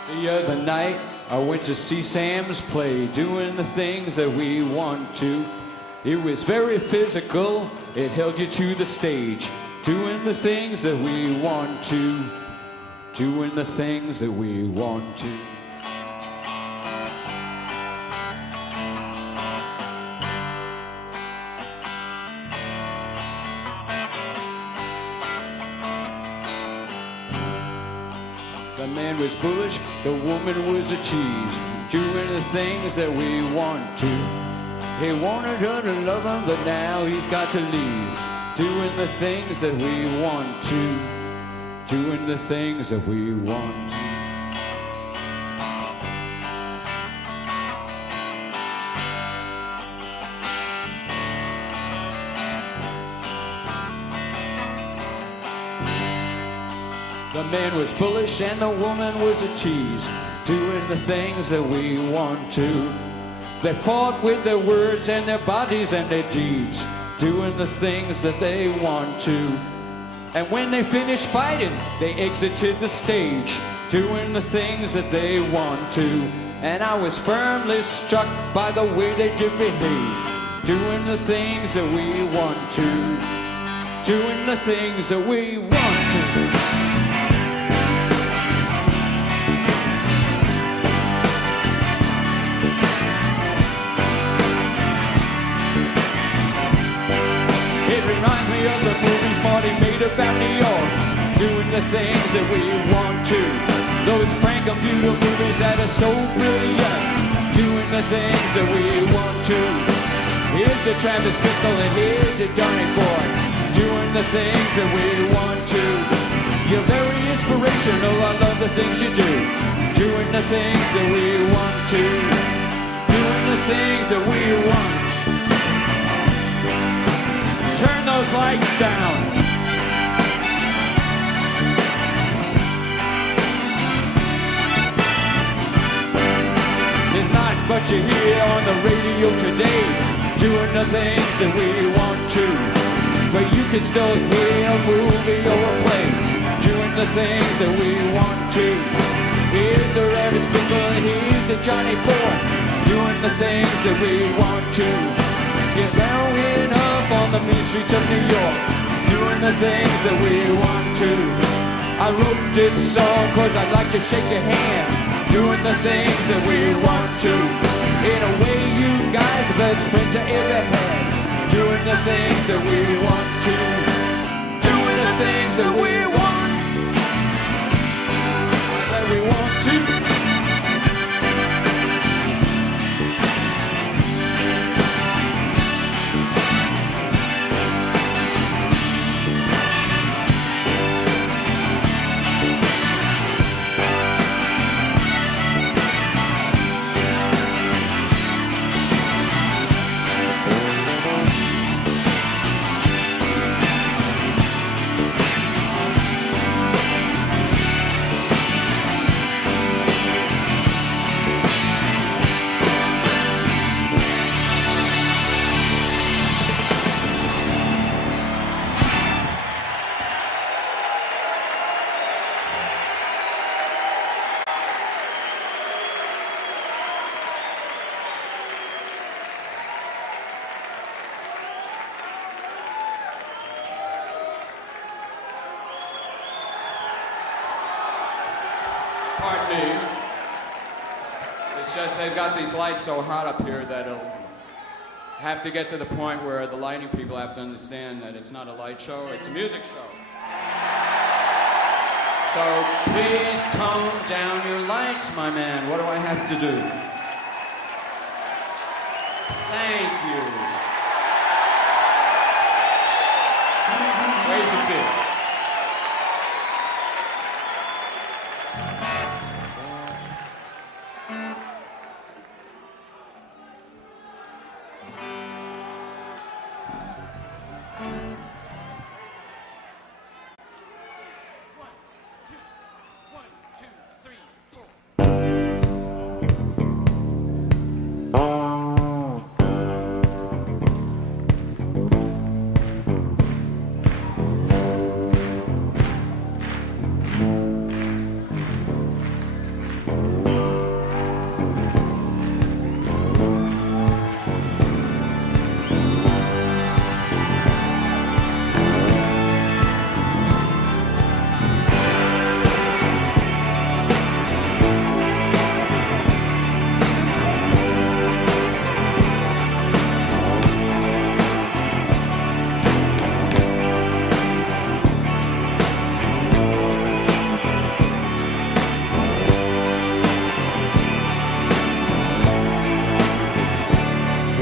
The other night, I went to see Sam's play, doing the things that we want to. It was very physical, it held you to the stage, doing the things that we want to, doing the things that we want to. The man was bullish, the woman was a cheese, doing the things that we want to. He wanted her to love him, but now he's got to leave, doing the things that we want to, doing the things that we want to. The man was bullish and the woman was a tease, doing the things that we want to. They fought with their words and their bodies and their deeds, doing the things that they want to. And when they finished fighting, they exited the stage, doing the things that they want to. And I was firmly struck by the way they did behave, doing the things that we want to, doing the things that we want to. It reminds me of the movies Marty made about New York, doing the things that we want to. Those prank computer movies that are so brilliant, doing the things that we want to. Here's the Travis Bickle and here's the Johnny Boy, doing the things that we want to. You're very inspirational, I love the things you do. Doing the things that we want to. Doing the things that we want. Turn those lights down. There's not much you hear on the radio today. Doing the things that we want to. But you can still hear a movie or a play. Doing the things that we want to. Here's the Rabbit people and here's the Johnny Boy. Doing the things that we want to. Get going up on the mean streets of New York. Doing the things that we want to. I wrote this song cause I'd like to shake your hand. Doing the things that we want to. In a way you guys are best friends I ever had. Doing the things that we want to. Doing the things that we want. That we want to. Pardon me. It's just they've got these lights so hot up here that it'll have to get to the point where the lighting people have to understand that it's not a light show, it's a music show. So please tone down your lights, my man. What do I have to do? Thank you. Raise your feet.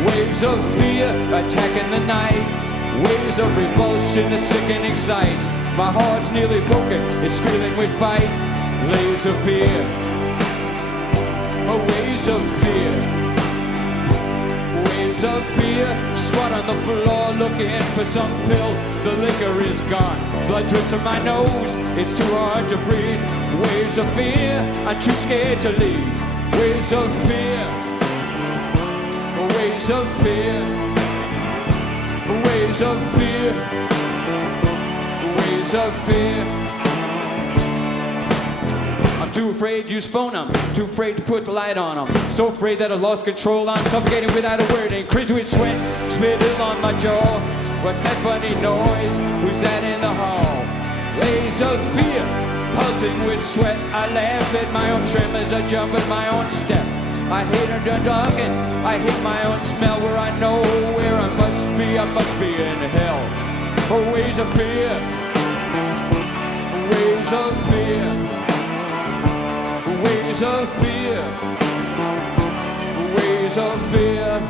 Waves of fear attacking the night. Waves of revulsion, a sickening sight. My heart's nearly broken, it's squealing with fight. Waves of fear. Oh, waves of fear. Waves of fear. Squat on the floor looking for some pill. The liquor is gone. Blood drips from my nose. It's too hard to breathe. Waves of fear. I'm too scared to leave. Waves of fear. Waves of fear. Waves of fear. Waves of fear. I'm too afraid to use phone, I'm too afraid to put the light on them. So afraid that I lost control, I'm suffocating without a word. And cringe with sweat, spittle on my jaw. What's that funny noise? Who's that in the hall? Waves of fear, pulsing with sweat. I laugh at my own tremors, I jump at my own step. I hate the dark and I hate my own smell. Where I know where I must be in hell. Oh, waves of fear. Waves of fear. Waves of fear. Waves of fear.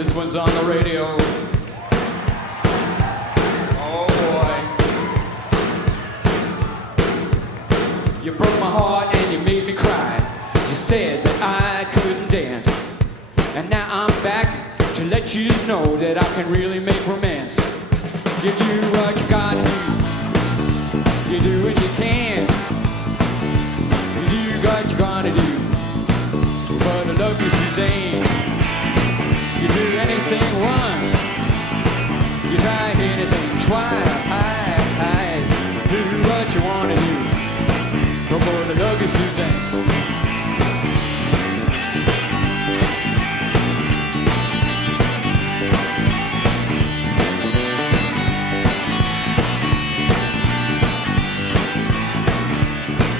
This one's on the radio. Oh boy. You broke my heart and you made me cry. You said that I couldn't dance. And now I'm back to let you know that I can really make romance. You do what you gotta do. You do what you can. You do what you gotta do. But I love you, Suzanne. You do anything once. You try anything twice. Do what you wanna do. But boy, I love you, Suzanne.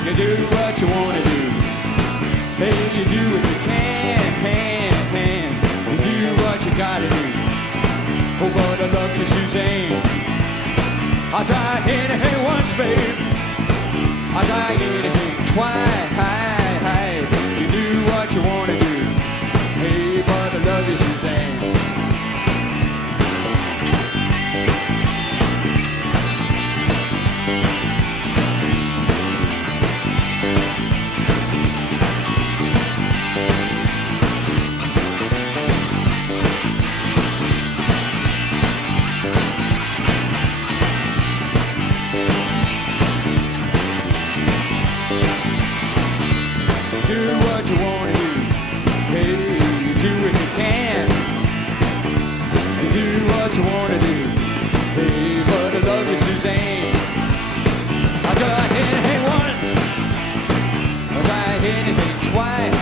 You do what you wanna do. Hey, you do what you can. You do what you gotta do. Oh, but I love you, Suzanne. I'll try anything once, babe. I'll try anything twice. You do what you wanna do. Hey, but I love you, Suzanne. Do what you wanna do. Hey, you do what you can. You do what you wanna do. Hey, but I love you, Suzanne. I'll try anything once. I'll try anything twice.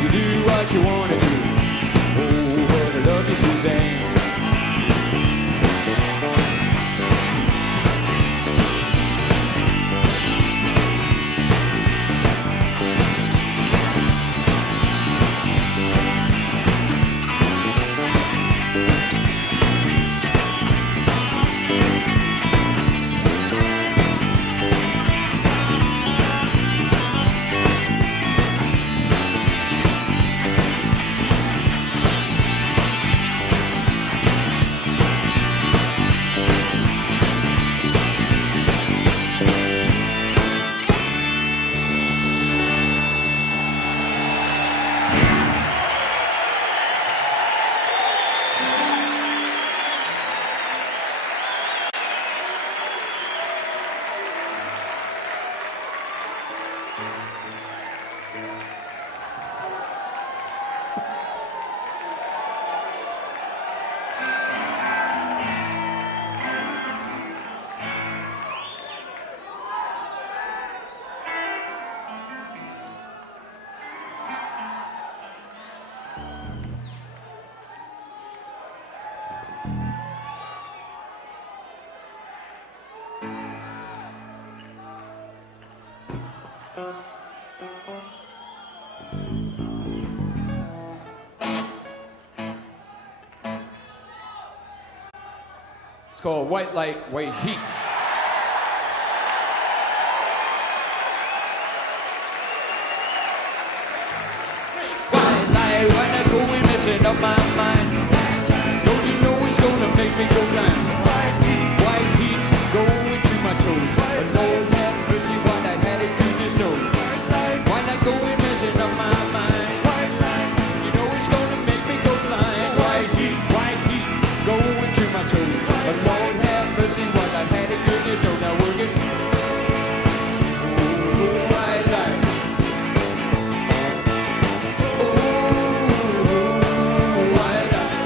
You do what you wanna do. Oh, but I love you, Suzanne. It's called White Light, White Heat. White light, when I go and messing up my mind. Don't you know it's gonna make me go blind? White heat going to my toes. But Lord have mercy, what I had it goodness knows. White light going messing up my mind. You know it's gonna make me go blind. White heat going to my toes. But Lord have mercy, what I had it goodness knows. Now work it. White light. White light.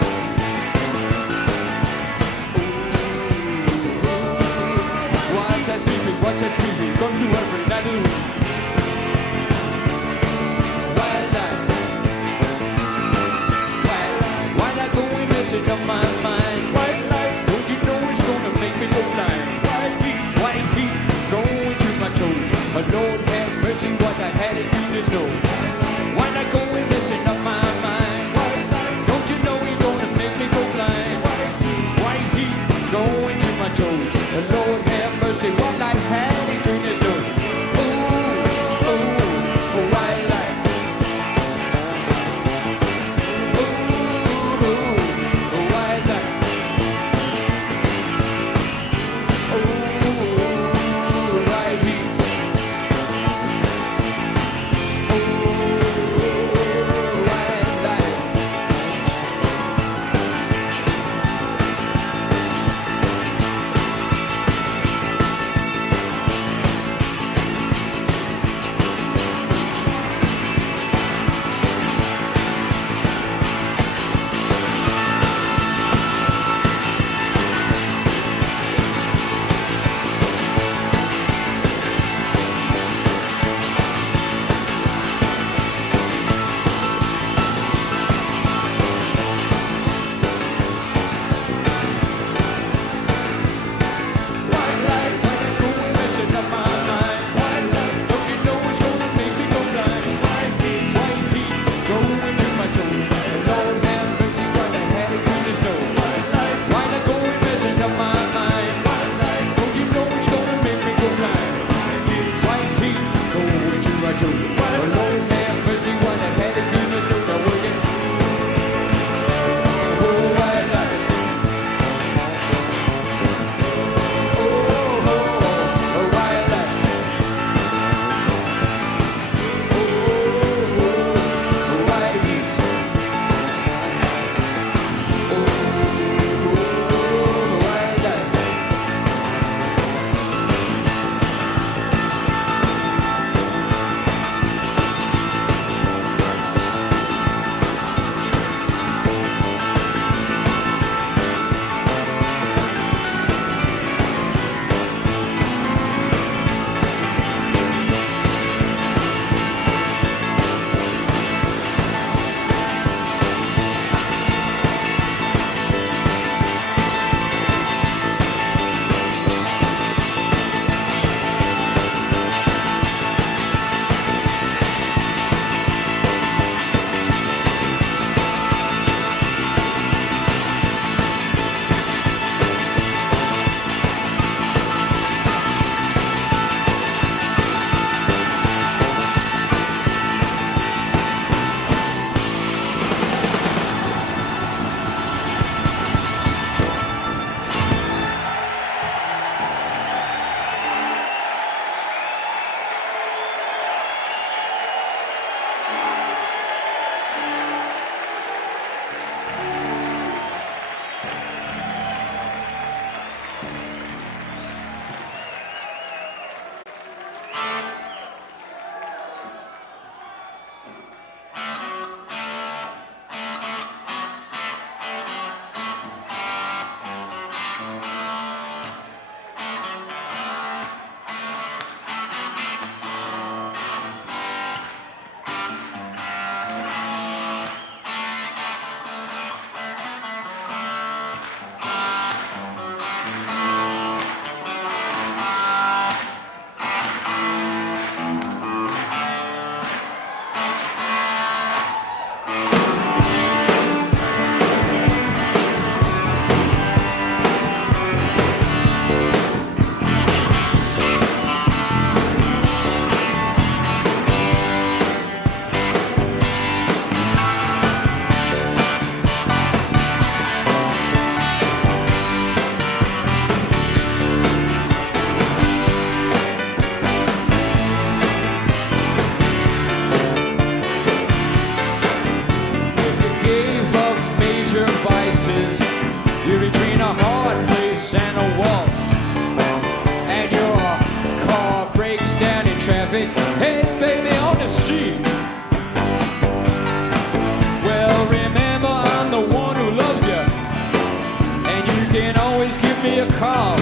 a call.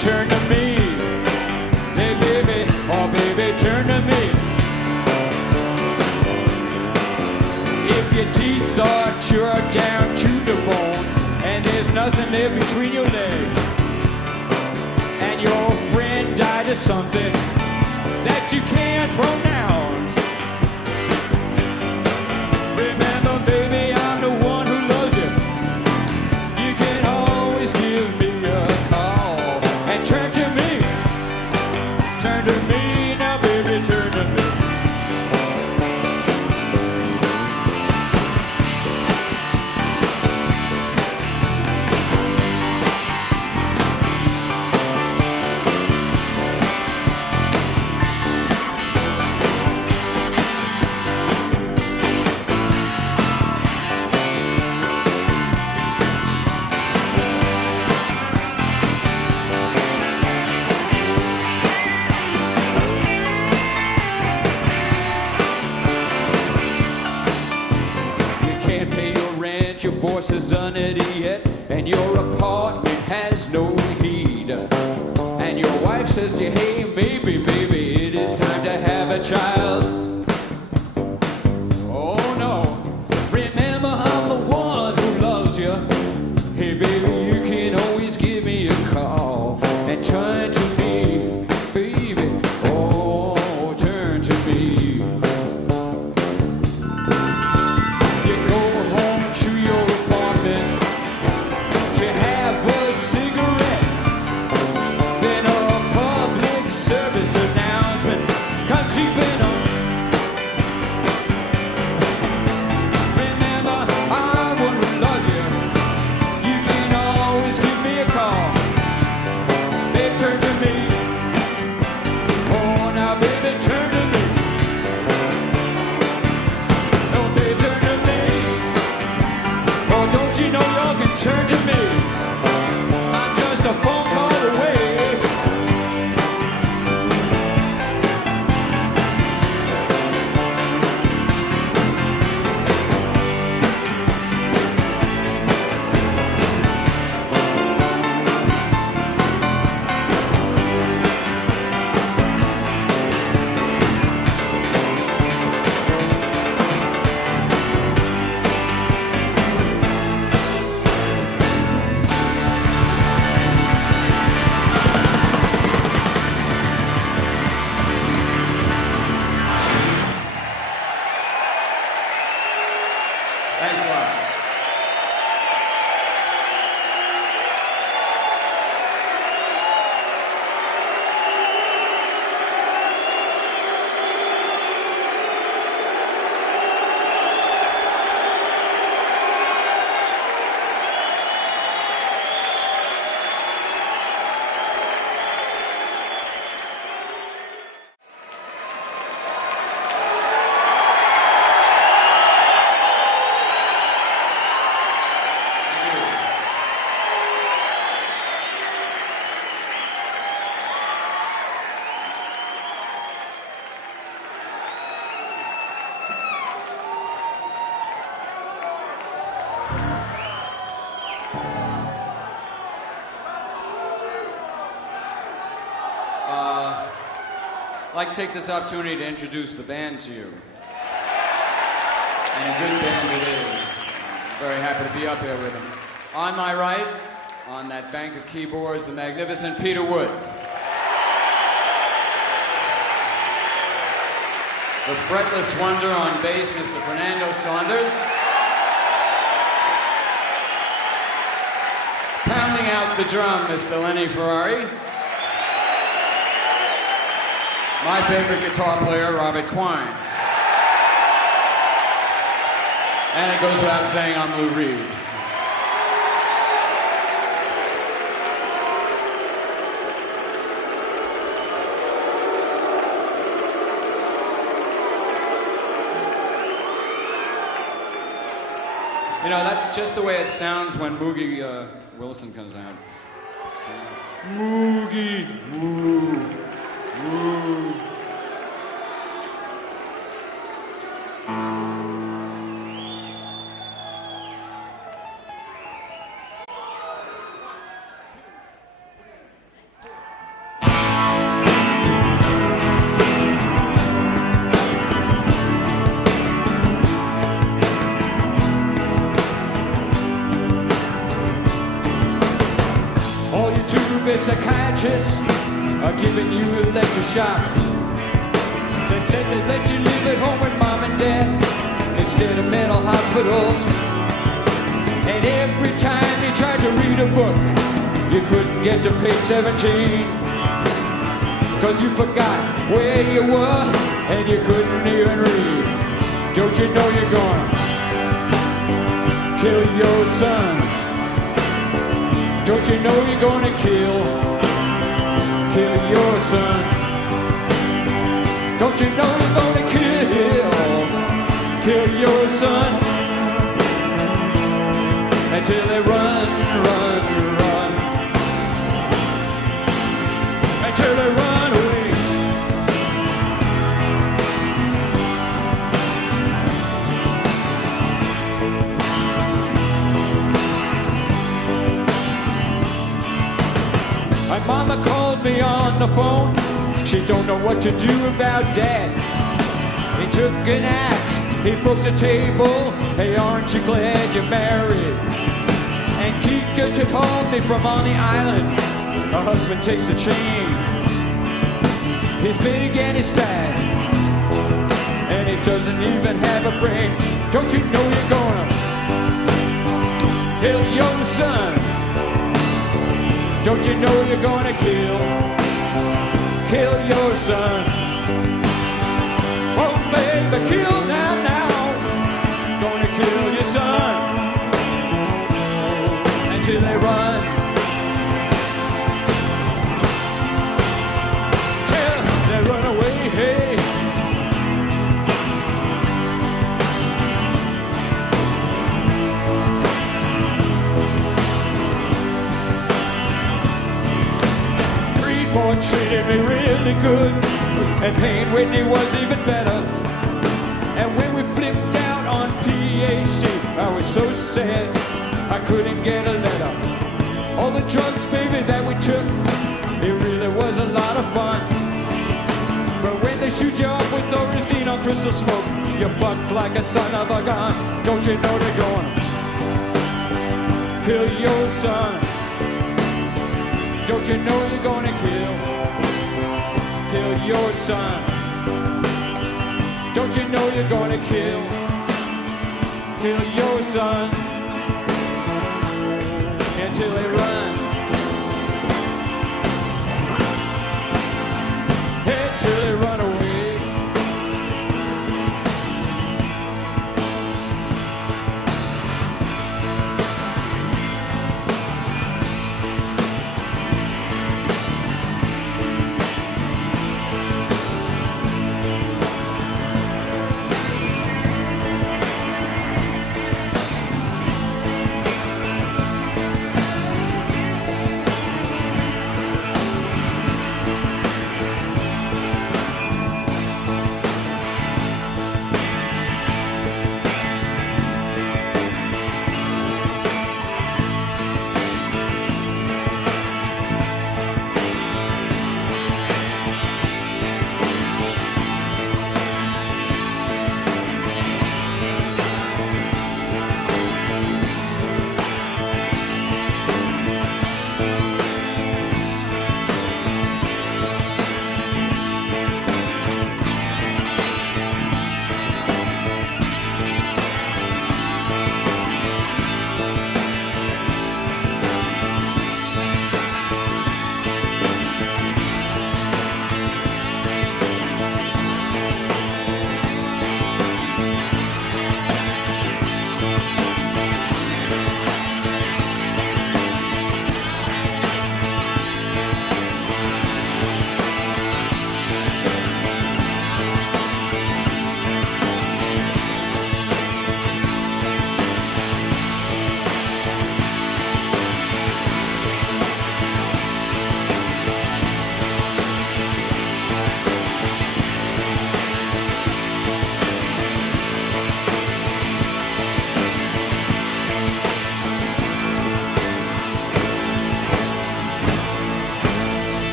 Turn to me. Hey baby, oh baby, turn to me. If your teeth are chewed down to the bone and there's nothing there between your legs, and your friend died of something that you can't pronounce, remember baby, I'm the one who loves you. You can always give me a call and turn to me. Turn to me now baby, turn to me. Your boss is an idiot, and your apartment has no heat. And your wife says to you, hey, baby, baby, it is time to have a child. Oh no, remember I'm the one who loves you. Hey, baby, you can always give me a call and turn to me, baby. Oh, turn to me. You go home to your apartment to have a cigarette, then a public service announcement comes creeping on. Remember, I'm one who loves you. You can always give me a call. Babe, turn to me. Oh, now baby, turn to me. No, babe, turn to me. Oh, don't you know y'all can turn to me? I'm just a phone call away. Thanks a lot. I'd like to take this opportunity to introduce the band to you. And a good band it is. I'm very happy to be up here with them. On my right, on that bank of keyboards, the magnificent Peter Wood. The fretless wonder on bass, Mr. Fernando Saunders. Pounding out the drum, Mr. Lenny Ferrari. My favorite guitar player, Robert Quine. And it goes without saying, I'm Lou Reed. You know, that's just the way it sounds when Moogie Wilson comes out. Moogie, moo, moo. private psychiatrists are giving you electroshock. They said they let you live at home with mom and dad instead of mental hospitals. And every time you tried to read a book, you couldn't get to page 17, 'cause you forgot where you were and you couldn't even read. Don't you know you're gonna kill your son? Don't you know you're gonna kill your son? Don't you know you're gonna kill your son? Until they run, until they run away. My mama called me on the phone. She don't know what to do about Dad. He took an axe, he broke the table. Hey, aren't you glad you're married? And Kika told me from on the island, her husband takes the train. He's big and he's fat, and he doesn't even have a brain. Don't you know you're gonna kill your son? Don't you know you're gonna kill your son? Oh baby, kill now, gonna kill your son. Until they run, till they run away, hey. Boy treated me really good, and Payne Whitney was even better. And when we flipped out on PAC, I was so sad I couldn't get a letter. All the drugs, baby, that we took, it really was a lot of fun. But when they shoot you up with Thorazine on crystal smoke, you're fucked like a son of a gun. Don't you know they're gonna kill your son? Don't you know you're gonna kill your son? Don't you know you're gonna kill your son? Until they run, until they run away.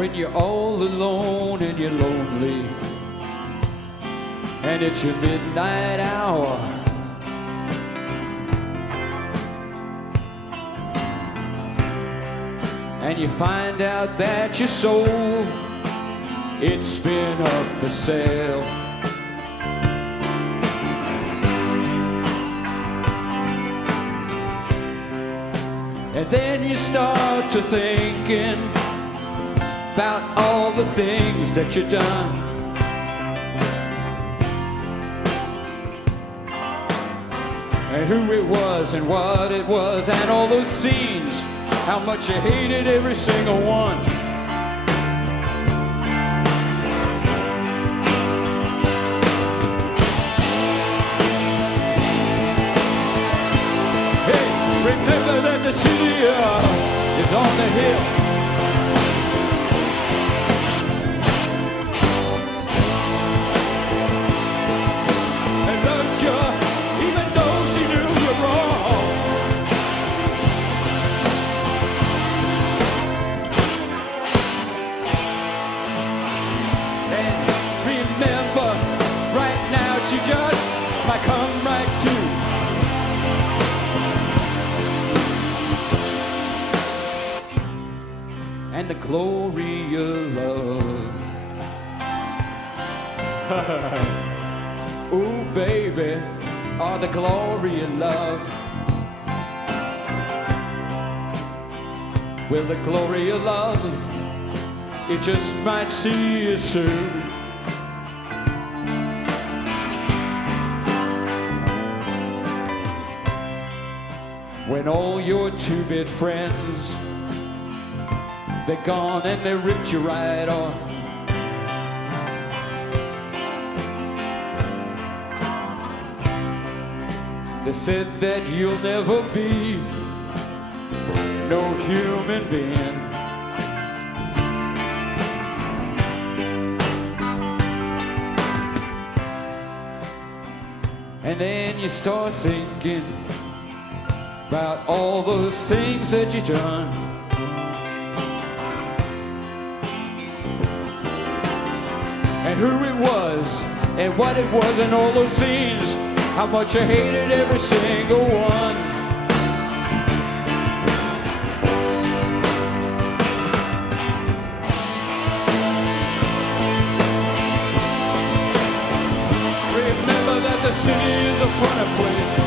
when you're all alone and you're lonely, and it's your midnight hour. And you find out that your soul, it's been up for sale. And then you start to thinking about all the things that you've done. And who it was and what it was, and all those scenes, how much you hated every single one. Hey, remember that the city is on the hill. And loved you even though she knew you wrong. Remember, right now she just might come right through. And the glory of love. Ooh, baby, oh, the glory of love. Well, the glory of love, it just might see you soon. When all your two-bit friends, they're gone and they ripped you right off. They said that you'll never be no human being. And then you start thinking about all those things that you've done. And who it was, and what it was, and all those scenes, how much I hated every single one. Remember that the city is a funny place.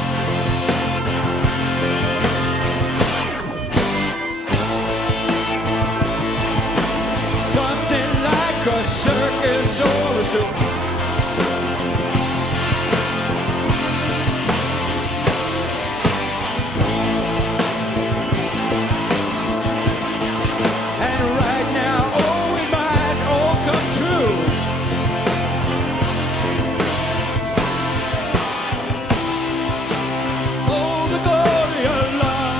Something like a circus or a zoo. And right now, oh, it might all come true. Oh, the glory of love.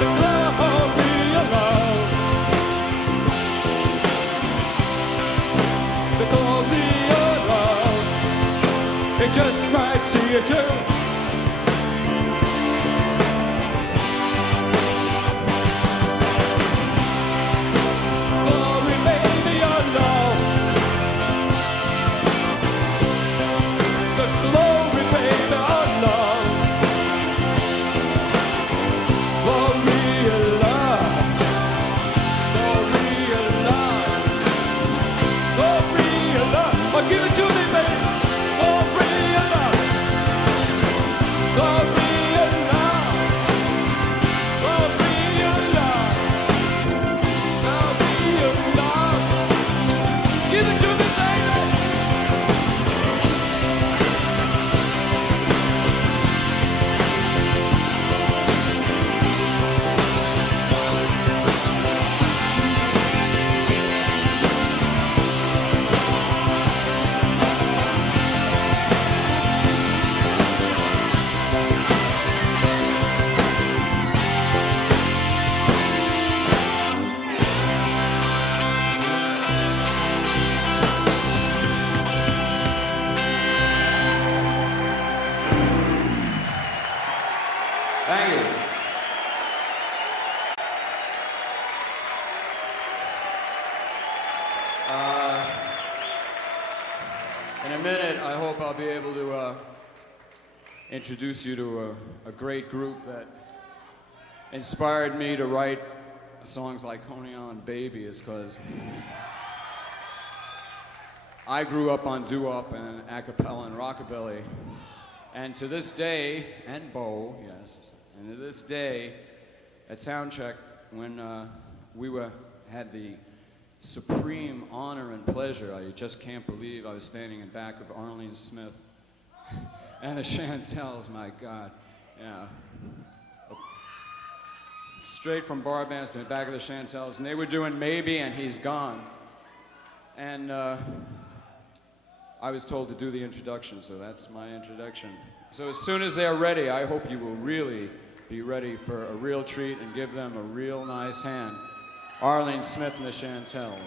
The glory of love. The glory of love. It just might see you through. Glory, baby, your love. The glory, baby, our love. Glory of love. Glory of love. Glory of love. Oh, give it to me, baby. Glory of love. In a minute, I hope I'll be able to introduce you to a great group that inspired me to write songs like uloJ.B is because I grew up on doo-wop and a cappella and rockabilly. And to this day, and Bo, yes, and to this day, at Soundcheck, when we had the supreme honor and pleasure, I just can't believe I was standing in back of Arlene Smith and the Chantels, my God. Yeah. Straight from bar bands to the back of the Chantels, and they were doing Maybe and He's Gone. And I was told to do the introduction, so that's my introduction. So as soon as they're ready, I hope you will really be ready for a real treat and give them a real nice hand. Arlene Smith and the Chantels.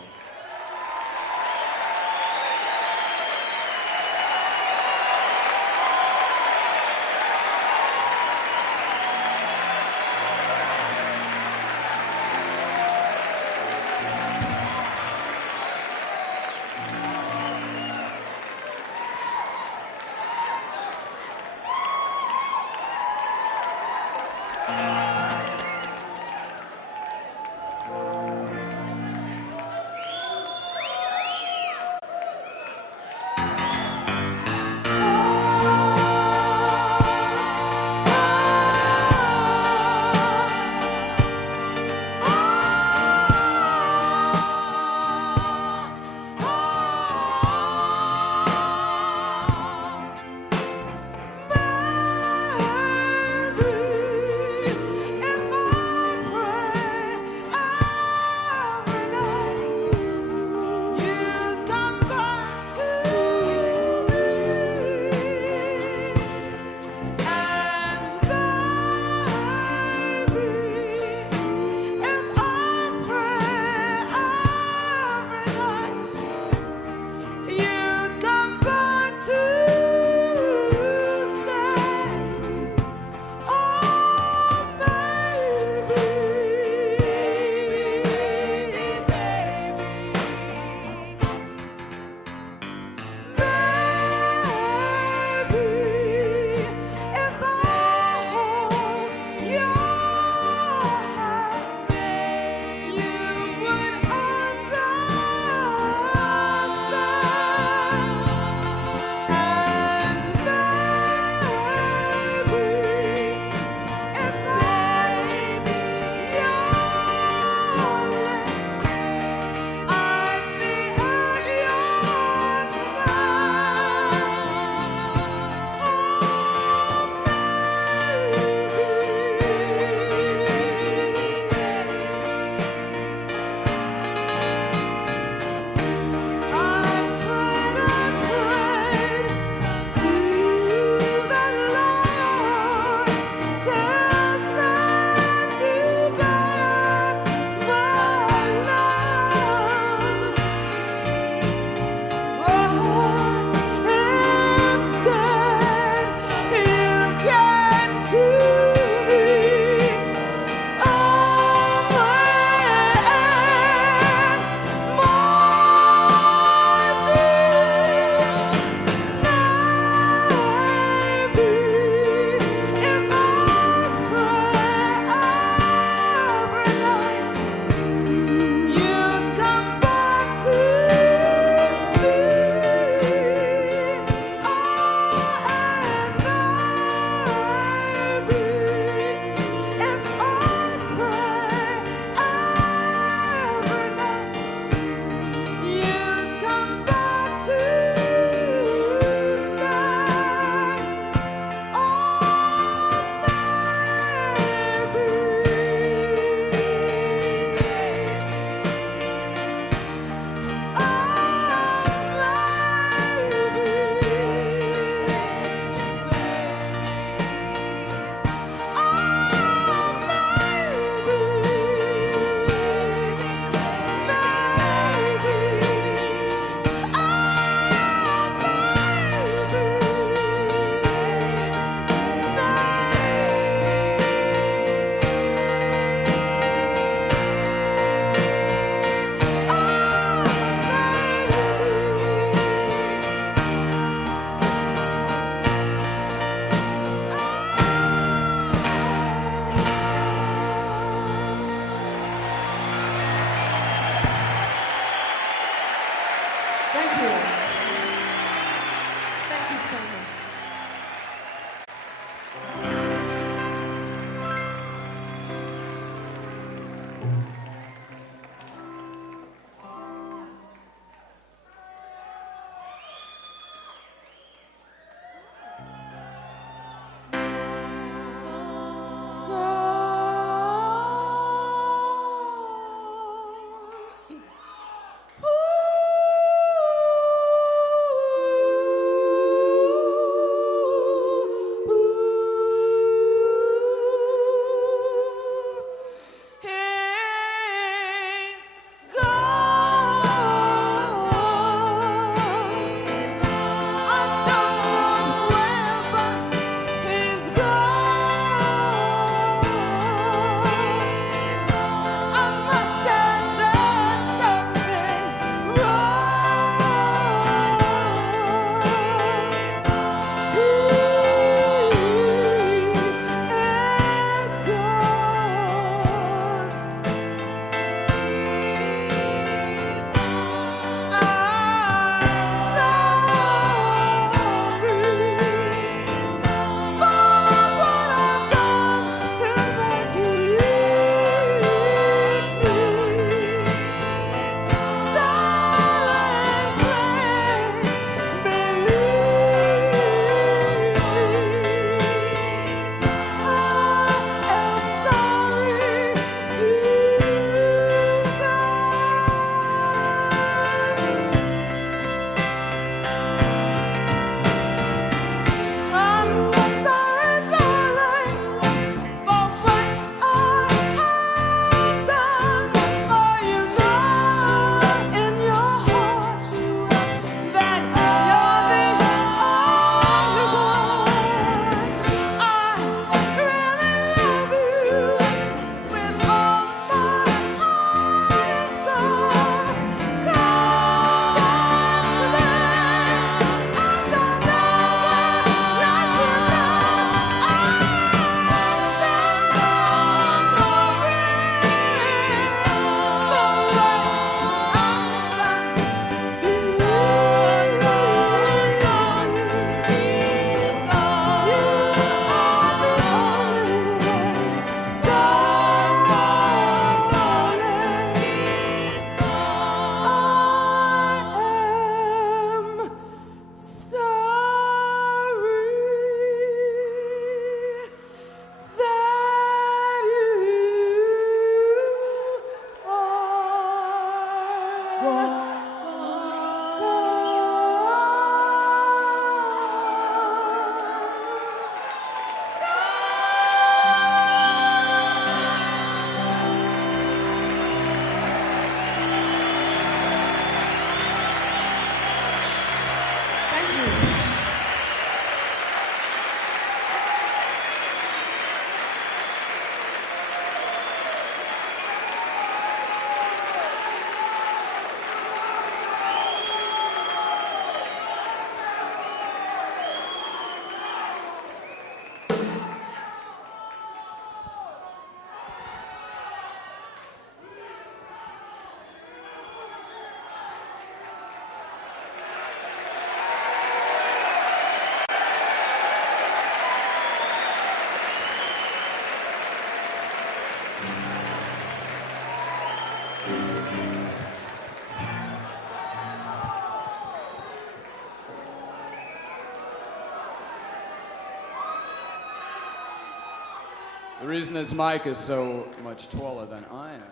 The reason this mic is so much taller than I am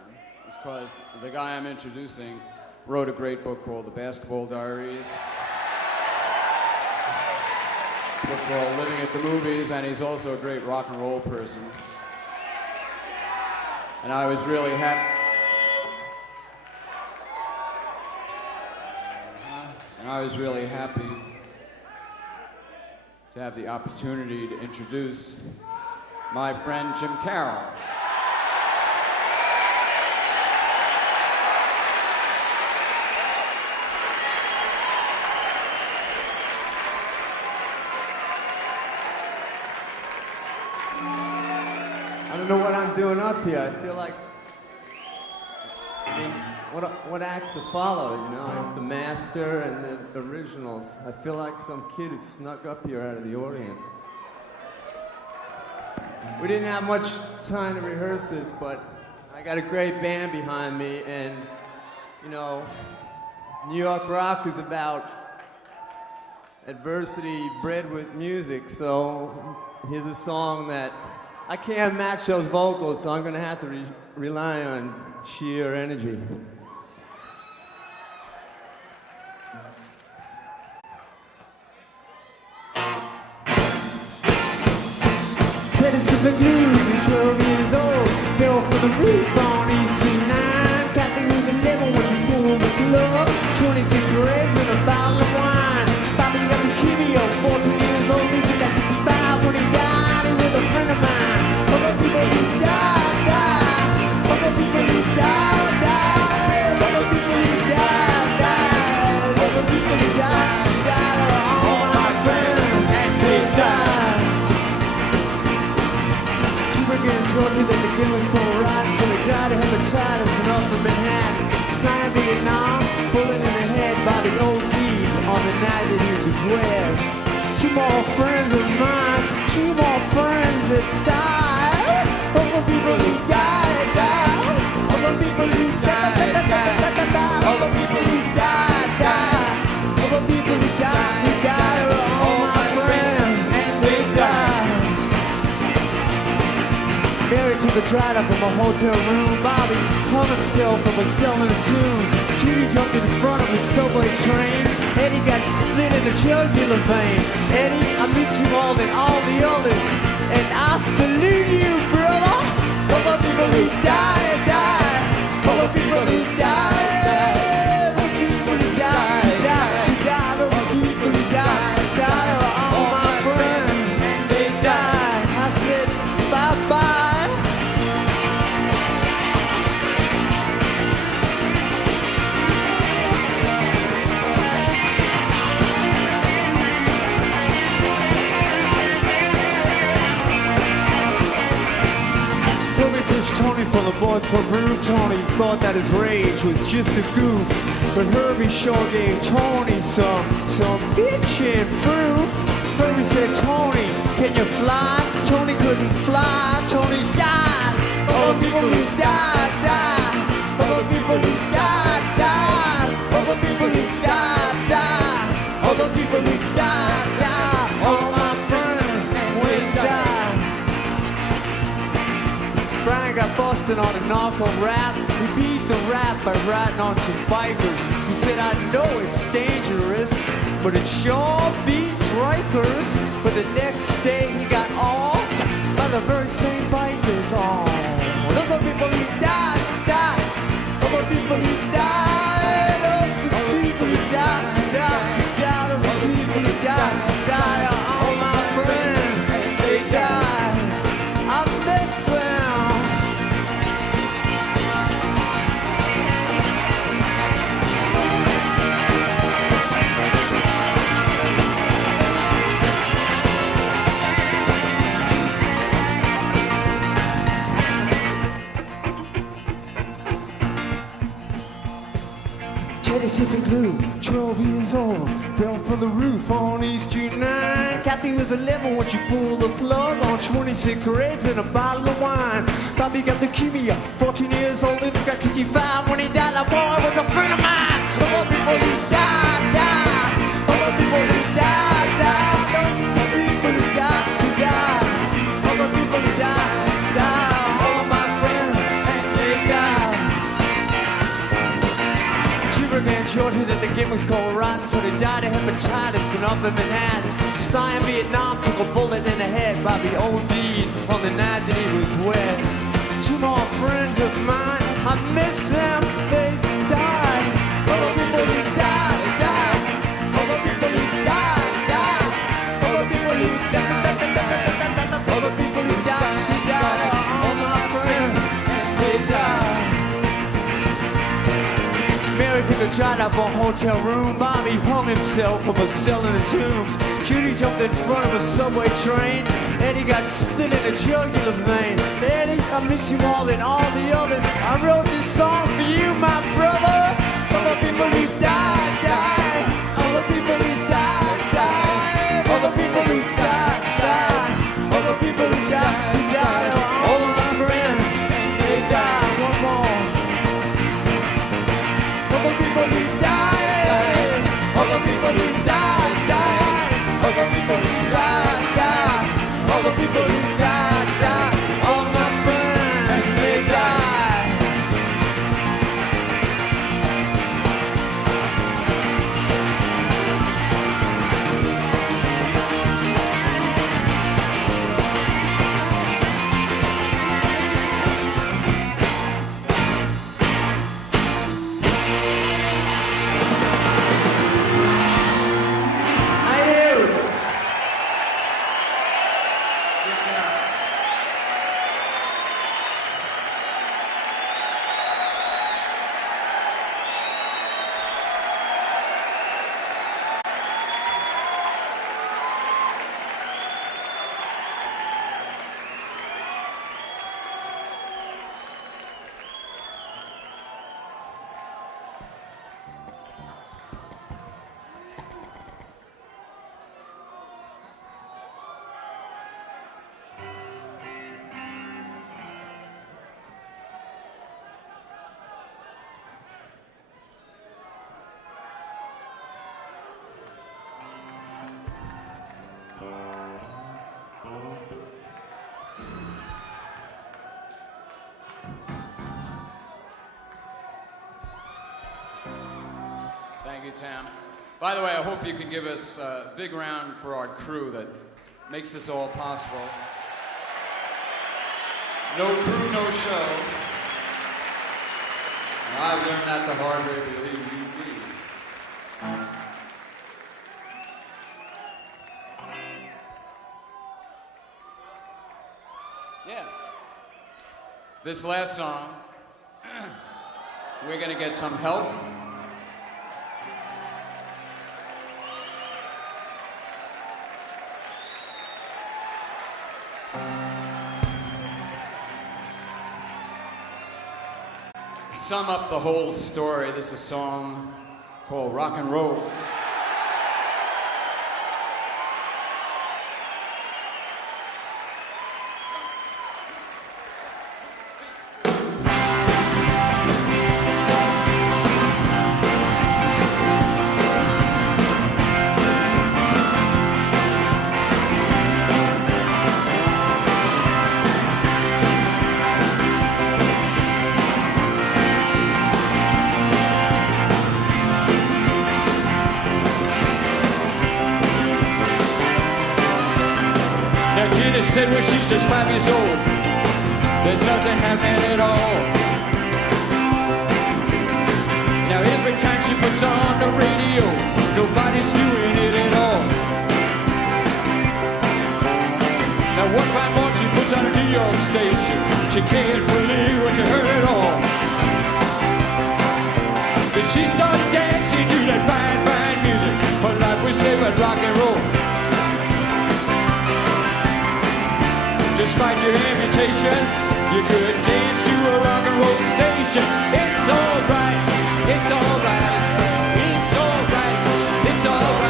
is because the guy I'm introducing wrote a great book called The Basketball Diaries. A book called Living at the Movies, and he's also a great rock and roll person. And I was really happy. To have the opportunity to introduce my friend Jim Carroll. I don't know what I'm doing up here. I feel like, what acts to follow, you know? The master and the originals. I feel like some kid who snuck up here out of the audience. We didn't have much time to rehearse this, but I got a great band behind me, and, you know, New York rock is about adversity bred with music, so here's a song that I can't match those vocals, so I'm gonna have to rely on sheer energy. The blues is 12 years old, fell for the roof on East G9. Kathy was 11 when she pulled the club, 26 reds and a bottle of wine. Bobby got the Kimio, 14 years old, thinking that 65 when he died. He was a friend of mine. All the people who died. All the people who died. All the people who died. All the people who died are all my friends, and they died. In Georgia, that the game was going right, so they died of hepatitis and off from Manhattan. Sniped in Vietnam, bullet in the head by the OD on the night that he was wed. 2 more friends of mine, 2 more friends that died. All the people who died. All the people who died. All the people who died. All the people who died are all my friends, and they died. Married to the dried up from a hotel room. Bobby hung himself and was selling the tunes. Judy jumped in front of the subway train. Eddie got slit in the jugular vein. Eddie, I miss you more than all the others, and I salute you, brother. All the people who died. All the people who died. All the people who died. All the people who died are all my friends, and they died. I said bye-bye. Tony from the Boys Club Roof. Tony thought that his rage was just a goof, but Herbie sure gave Tony some bitchin' proof. Herbie said, Tony, can you fly? Tony couldn't fly. Tony died. All the people who died. All the people who died. All the people who died. All the people who died. All my friends, and we died. Brian got busted on a narco rap. We beat the rap laugh by riding on some bikers. He said, I know it's dangerous, but it sure beats Rikers. But the next day he got offed by the very same bikers. Oh, those are people who died, died. Those are people who died. Those are people who died, died, died. Those are people who died, died. All my friends, they died. I miss them. Teddy sipping glue, 12 years old, fell from the roof on East Street 9. Kathy was 11 when she pulled the plug on 26 reds and a bottle of wine. Bobby got leukemia, 14 years old, Little got 55 when he died. That boy was a friend of mine. All the people who died, died. All the people who died, died. Those are people who died, who died. All the people who died, died. All of my friends, they died. Man, Georgia, that the game was called rotten, so they died of hepatitis and up in Manhattan. Sty in Vietnam took a bullet in the head. Bobby OD'd on the night that he was wet. Two more friends of mine, I miss them, they died. All the people who died, died. All the people who died, died. All the people who died, all the people who died. All my friends, they died. Mary took a shot up a hotel room. Bobby hung himself from a cell in the tombs. Judy jumped in front of a subway train. Eddie got slit in the jugular vein. Eddie, I miss you more than all the others. I wrote this song for you, my brother. All the people who died, died. All the people who died, died. All the people who died, died. All the people who died, died. All of my friends, they died. One more. All the people who died, all the people who died, died, all the people who died, died, all the people who died, died, all my friends, they died. Thank you, Tam. By the way, I hope you can give us a big round for our crew that makes this all possible. No crew, no show. I've learned that the hard way, believe you me. Yeah. This last song, we're gonna get some help. Sum up the whole story. This is a song called Rock and Roll. Gina said when she's just 5 years old, there's nothing happening at all. Now every time she puts on the radio, nobody's doing it at all. Now one fine morning she puts on a New York station, she can't believe what she heard at all. But she started dancing to that fine, fine music, but like we say about rock and roll. Despite your amputation, you could dance to a rock and roll station. It's alright, it's alright, it's alright, it's alright.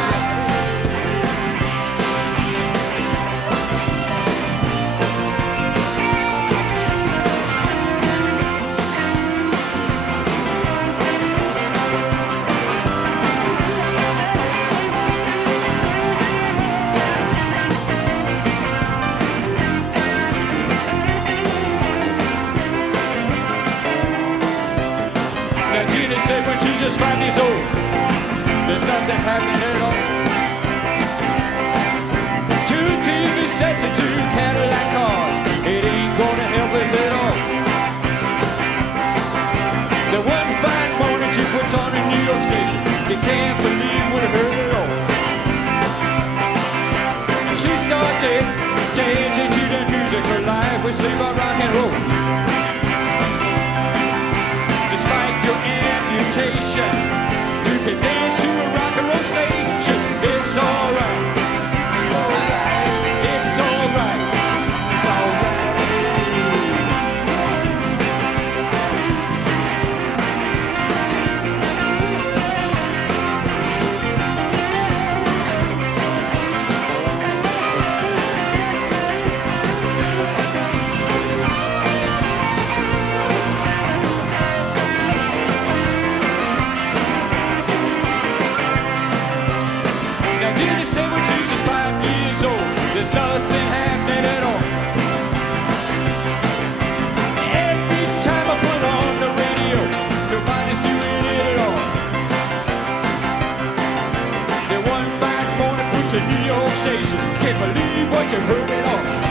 Gina said when she's just 5 years old, there's nothing happening at all. 2 TV sets and 2 Cadillac cars, it ain't gonna help us at all. The one fine morning she puts on a New York station, you can't believe what her at all. She started dancing to the music, her life was saved by rock and roll. Despite your amputation, you can dance to a rock and roll station. It's alright. It's alright. It's alright. Gina said when she's just 5 years old, there's nothing happening at all. Every time I put on the radio, nobody's doing it at all. Then one fine morning puts a New York station, can't believe what you heard at all.